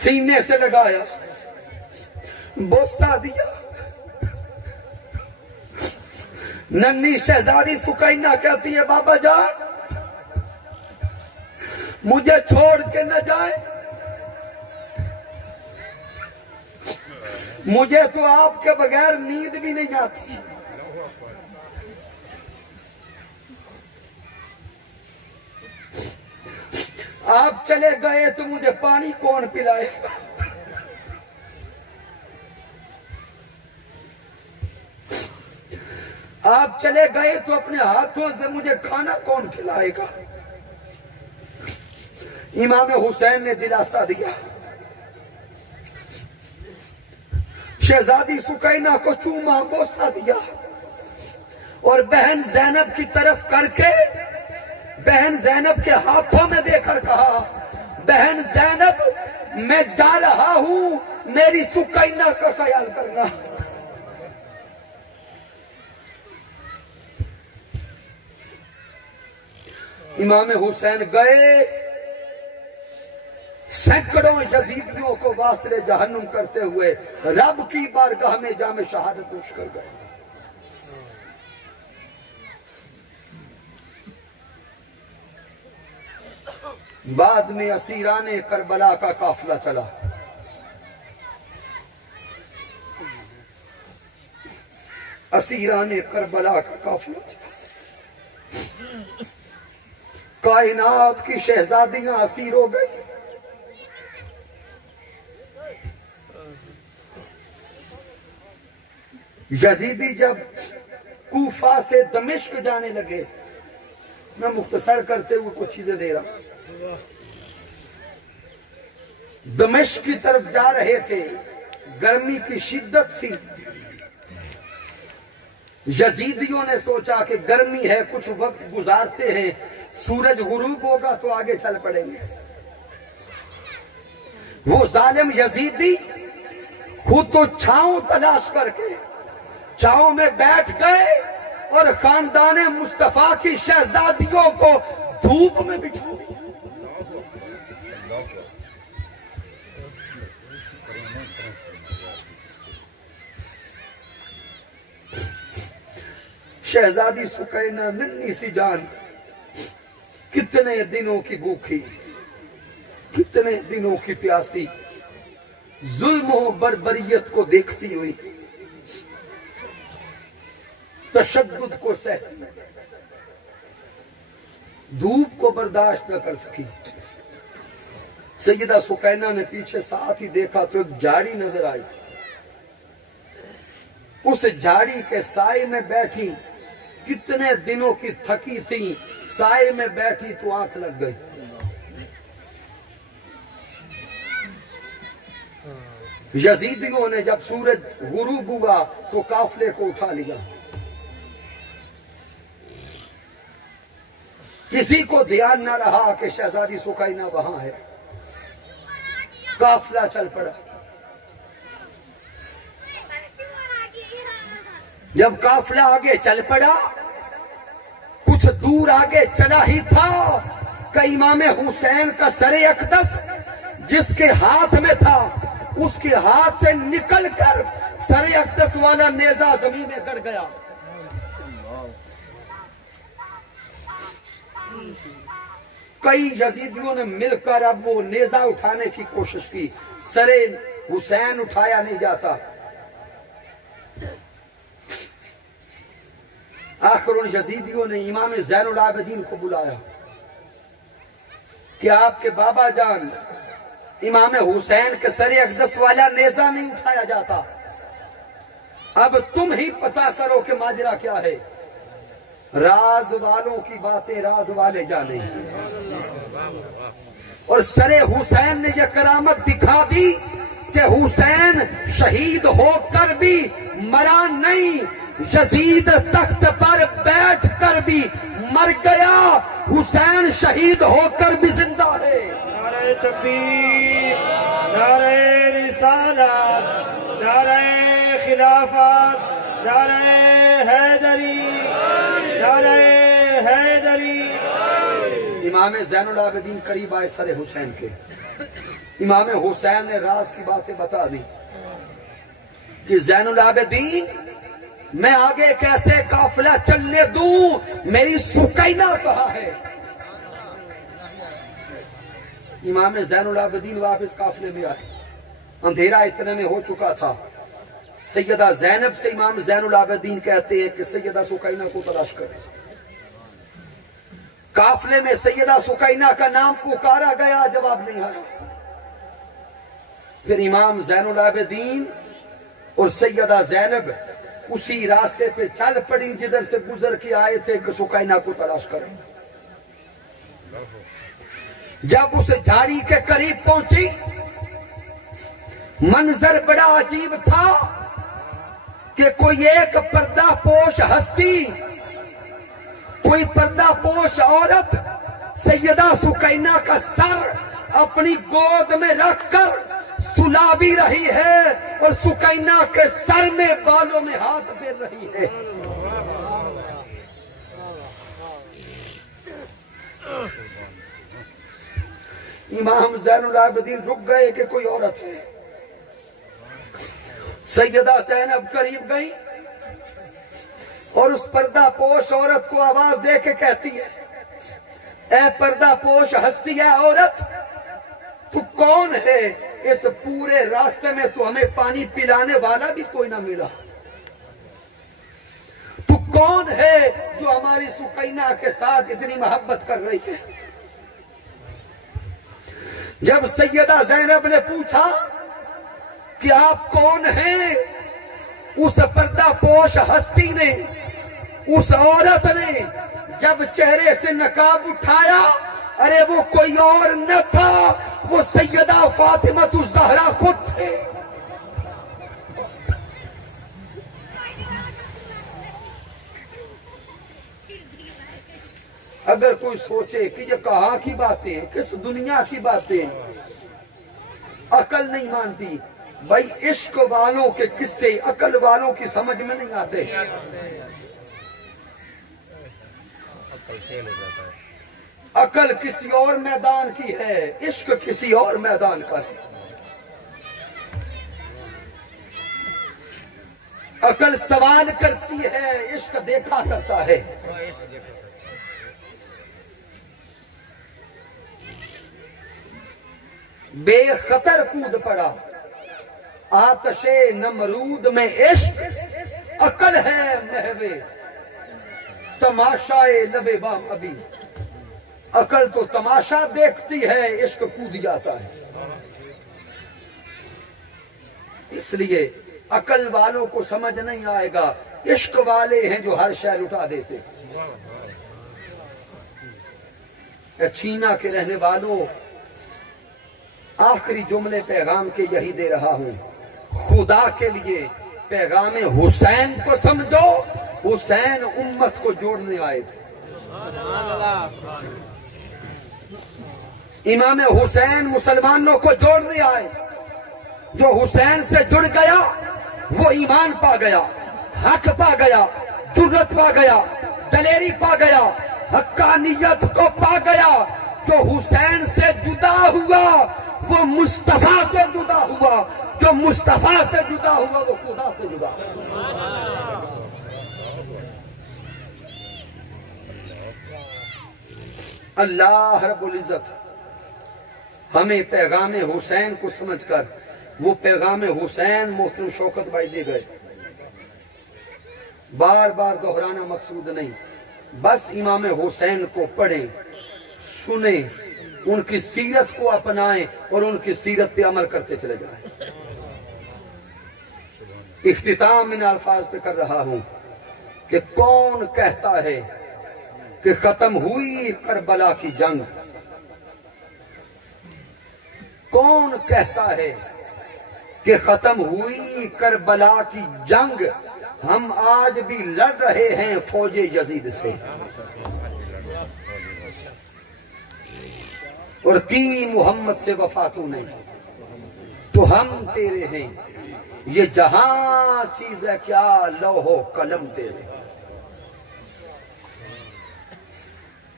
سینے سے لگایا، بوسہ دیا۔ ننھی شہزادی سکینہ کہتی ہے بابا جان مجھے چھوڑ کے نہ جائیں، مجھے تو آپ کے بغیر نیند بھی نہیں آتی۔ آپ چلے گئے تو مجھے پانی کون پلائے گا؟ آپ چلے گئے تو اپنے ہاتھوں سے مجھے کھانا کون کھلائے گا؟ امام حسین نے دلاسا دیا، شہزادی سکینہ کو چوما، بوسہ دیا اور بہن زینب کی طرف کر کے بہن زینب کے ہاتھوں میں دے کر کہا بہن زینب میں جا رہا ہوں، میری سکینہ کا خیال کرنا۔ امام حسین گئے، سینکڑوں یزیدیوں کو واصل جہنم کرتے ہوئے رب کی بارگاہ میں جام شہادت نوش کر گئے۔ بعد میں اسیران کربلا کا قافلہ چلا، اسیران کربلا کا قافلہ چلا، کائنات کی شہزادیاں اسیر ہو گئی۔ یزیدی جب کوفہ سے دمشق جانے لگے، میں مختصر کرتے ہوئے کچھ چیزیں دے رہا ہوں، دمشق کی طرف جا رہے تھے، گرمی کی شدت سی، یزیدیوں نے سوچا کہ گرمی ہے کچھ وقت گزارتے ہیں، سورج غروب ہوگا تو آگے چل پڑیں گے۔ وہ ظالم یزیدی خود تو چھاؤں تلاش کر کے چھاؤں میں بیٹھ گئے اور خاندان مصطفیٰ کی شہزادیوں کو دھوپ میں بٹھا دیا۔ شہزادی سکینہ ننھی سی جان کتنے دنوں کی بھوکی، کتنے دنوں کی پیاسی، ظلم و بربریت کو دیکھتی ہوئی، تشدد کو سہتی، دھوپ کو برداشت نہ کر سکی۔ سیدہ سکینہ نے پیچھے ساتھ ہی دیکھا تو ایک جھاڑی نظر آئی، اس جھاڑی کے سائے میں بیٹھی، کتنے دنوں کی تھکی تھی، سائے میں بیٹھی تو آنکھ لگ گئی۔ یزیدیوں نے جب سورج غروب ہوا تو قافلے کو اٹھا لیا، کسی کو دھیان نہ رہا کہ شہزادی سکینہ وہاں ہے، قافلہ چل پڑا۔ جب قافلہ آگے چل پڑا، کچھ دور آگے چلا ہی تھا کہ امام حسین کا سر اقدس جس کے ہاتھ میں تھا، اس کے ہاتھ سے نکل کر سر اقدس والا نیزہ زمین میں گڑ گیا۔ کئی یزیدیوں نے مل کر اب وہ نیزہ اٹھانے کی کوشش کی، سر حسین اٹھایا نہیں جاتا۔ آخر ان یزیدیوں نے امام زین العابدین کو بلایا کہ آپ کے بابا جان امام حسین کے سر اقدس والا نیزہ نہیں اٹھایا جاتا، اب تم ہی پتا کرو کہ ماجرا کیا ہے۔ راز والوں کی باتیں راز والے جانے۔ اور سر حسین نے یہ کرامت دکھا دی کہ حسین شہید ہو کر بھی مرا نہیں، یزید تخت پر بیٹھ کر بھی مر گیا، حسین شہید ہو کر بھی زندہ ہے۔ نعرہ تکبیر، نعرہ رسالت، نعرہ خلافت، نعرہ حیدری، نعرہ حیدری۔ امام زین العابدین قریب آئے سر حسین کے، امام حسین نے راز کی باتیں بتا دی کہ زین العابدین میں آگے کیسے قافلہ چلنے دوں، میری سکینہ کہاں ہے؟ امام زین العابدین واپس قافلے میں آئے، اندھیرا اتنے میں ہو چکا تھا۔ سیدہ زینب سے امام زین العابدین کہتے ہیں کہ سیدہ سکینہ کو تلاش کریں۔ قافلے میں سیدہ سکینہ کا نام پکارا گیا، جواب نہیں آیا۔ پھر امام زین العابدین اور سیدہ زینب اسی راستے پہ چل پڑی جدھر سے گزر کے آئے تھے کہ سکینہ کو تلاش کریں۔ جب اس جھاڑی کے قریب پہنچی، منظر بڑا عجیب تھا کہ کوئی ایک پردہ پوش ہستی، کوئی پردہ پوش عورت سیدہ سکینہ کا سر اپنی گود میں رکھ کر سلا بھی رہی ہے اور سکینہ کے سر میں بالوں میں ہاتھ پھیر رہی ہے۔ امام زین العابدین رک گئے کہ کوئی عورت ہے۔ سیدہ زینب قریب گئی اور اس پردہ پوش عورت کو آواز دے کے کہتی ہے، اے پردہ پوش ہستی ہے عورت، تو کون ہے؟ اس پورے راستے میں تو ہمیں پانی پلانے والا بھی کوئی نہ ملا، تو کون ہے جو ہماری سکینہ کے ساتھ اتنی محبت کر رہی ہے؟ جب سیدہ زینب نے پوچھا کہ آپ کون ہیں، اس پردہ پوش ہستی نے، اس عورت نے جب چہرے سے نقاب اٹھایا، ارے وہ کوئی اور نہ تھا، وہ سیدہ فاطمہ الزہرا خود تھے۔ اگر کوئی سوچے کہ یہ کہاں کی باتیں، کس دنیا کی باتیں، عقل نہیں مانتی بھائی، عشق والوں کے قصے عقل والوں کی سمجھ میں نہیں آتے۔ عقل کسی اور میدان کی ہے، عشق کسی اور میدان کا ہے۔ عقل سوال کرتی ہے، عشق دیکھا کرتا ہے۔ بے خطر کود پڑا آتش نمرود میں عشق، عقل ہے محو تماشائے لب بام ابھی۔ عقل تو تماشا دیکھتی ہے، عشق کود جاتا ہے۔ اس لیے عقل والوں کو سمجھ نہیں آئے گا، عشق والے ہیں جو ہر شے لٹا دیتے۔ چھینا کے رہنے والوں، آخری جملے پیغام کے یہی دے رہا ہوں، خدا کے لیے پیغام حسین کو سمجھو۔ حسین امت کو جوڑنے آئے تھے۔ امام حسین مسلمانوں کو جوڑنے آئے۔ جو حسین سے جڑ گیا وہ ایمان پا گیا، حق پا گیا، جرت پا گیا، دلیری پا گیا، حقانیت کو پا گیا۔ جو حسین سے جدا ہوا وہ مصطفیٰ سے جدا ہوا، جو مصطفیٰ سے جدا ہوا وہ خدا سے جدا ہوا۔ اللہ رب العزت ہمیں پیغام حسین کو سمجھ کر، وہ پیغام حسین محترم شوکت بھائی دے گئے، بار بار دہرانا مقصود نہیں، بس امام حسین کو پڑھیں، سنیں، ان کی سیرت کو اپنائیں اور ان کی سیرت پہ عمل کرتے چلے جائیں۔ اختتام ان الفاظ پہ کر رہا ہوں کہ کون کہتا ہے کہ ختم ہوئی کربلا کی جنگ، کون کہتا ہے کہ ختم ہوئی کربلا کی جنگ، ہم آج بھی لڑ رہے ہیں فوج یزید سے، اور کی محمد سے وفا تو نہیں، تو ہم تیرے ہیں، یہ جہاں چیز ہے کیا لوح و قلم تیرے۔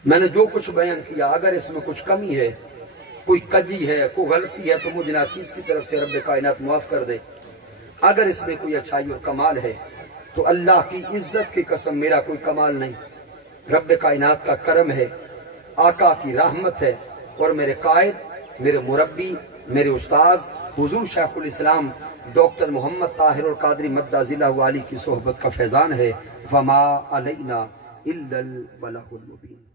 میں نے جو کچھ بیان کیا اگر اس میں کچھ کمی ہے، کوئی کجی ہے، کوئی غلطی ہے، تو مجھے ناچیز کی طرف سے رب کائنات معاف کر دے۔ اگر اس میں کوئی اچھائی اور کمال ہے تو اللہ کی عزت کی قسم میرا کوئی کمال نہیں، رب کائنات کا کرم ہے، آقا کی رحمت ہے، اور میرے قائد، میرے مربی، میرے استاذ حضور شیخ الاسلام ڈاکٹر محمد طاہر القادری مدہ ذلہ والی کی صحبت کا فیضان ہے۔ وما علینا الا البلاغ المبین۔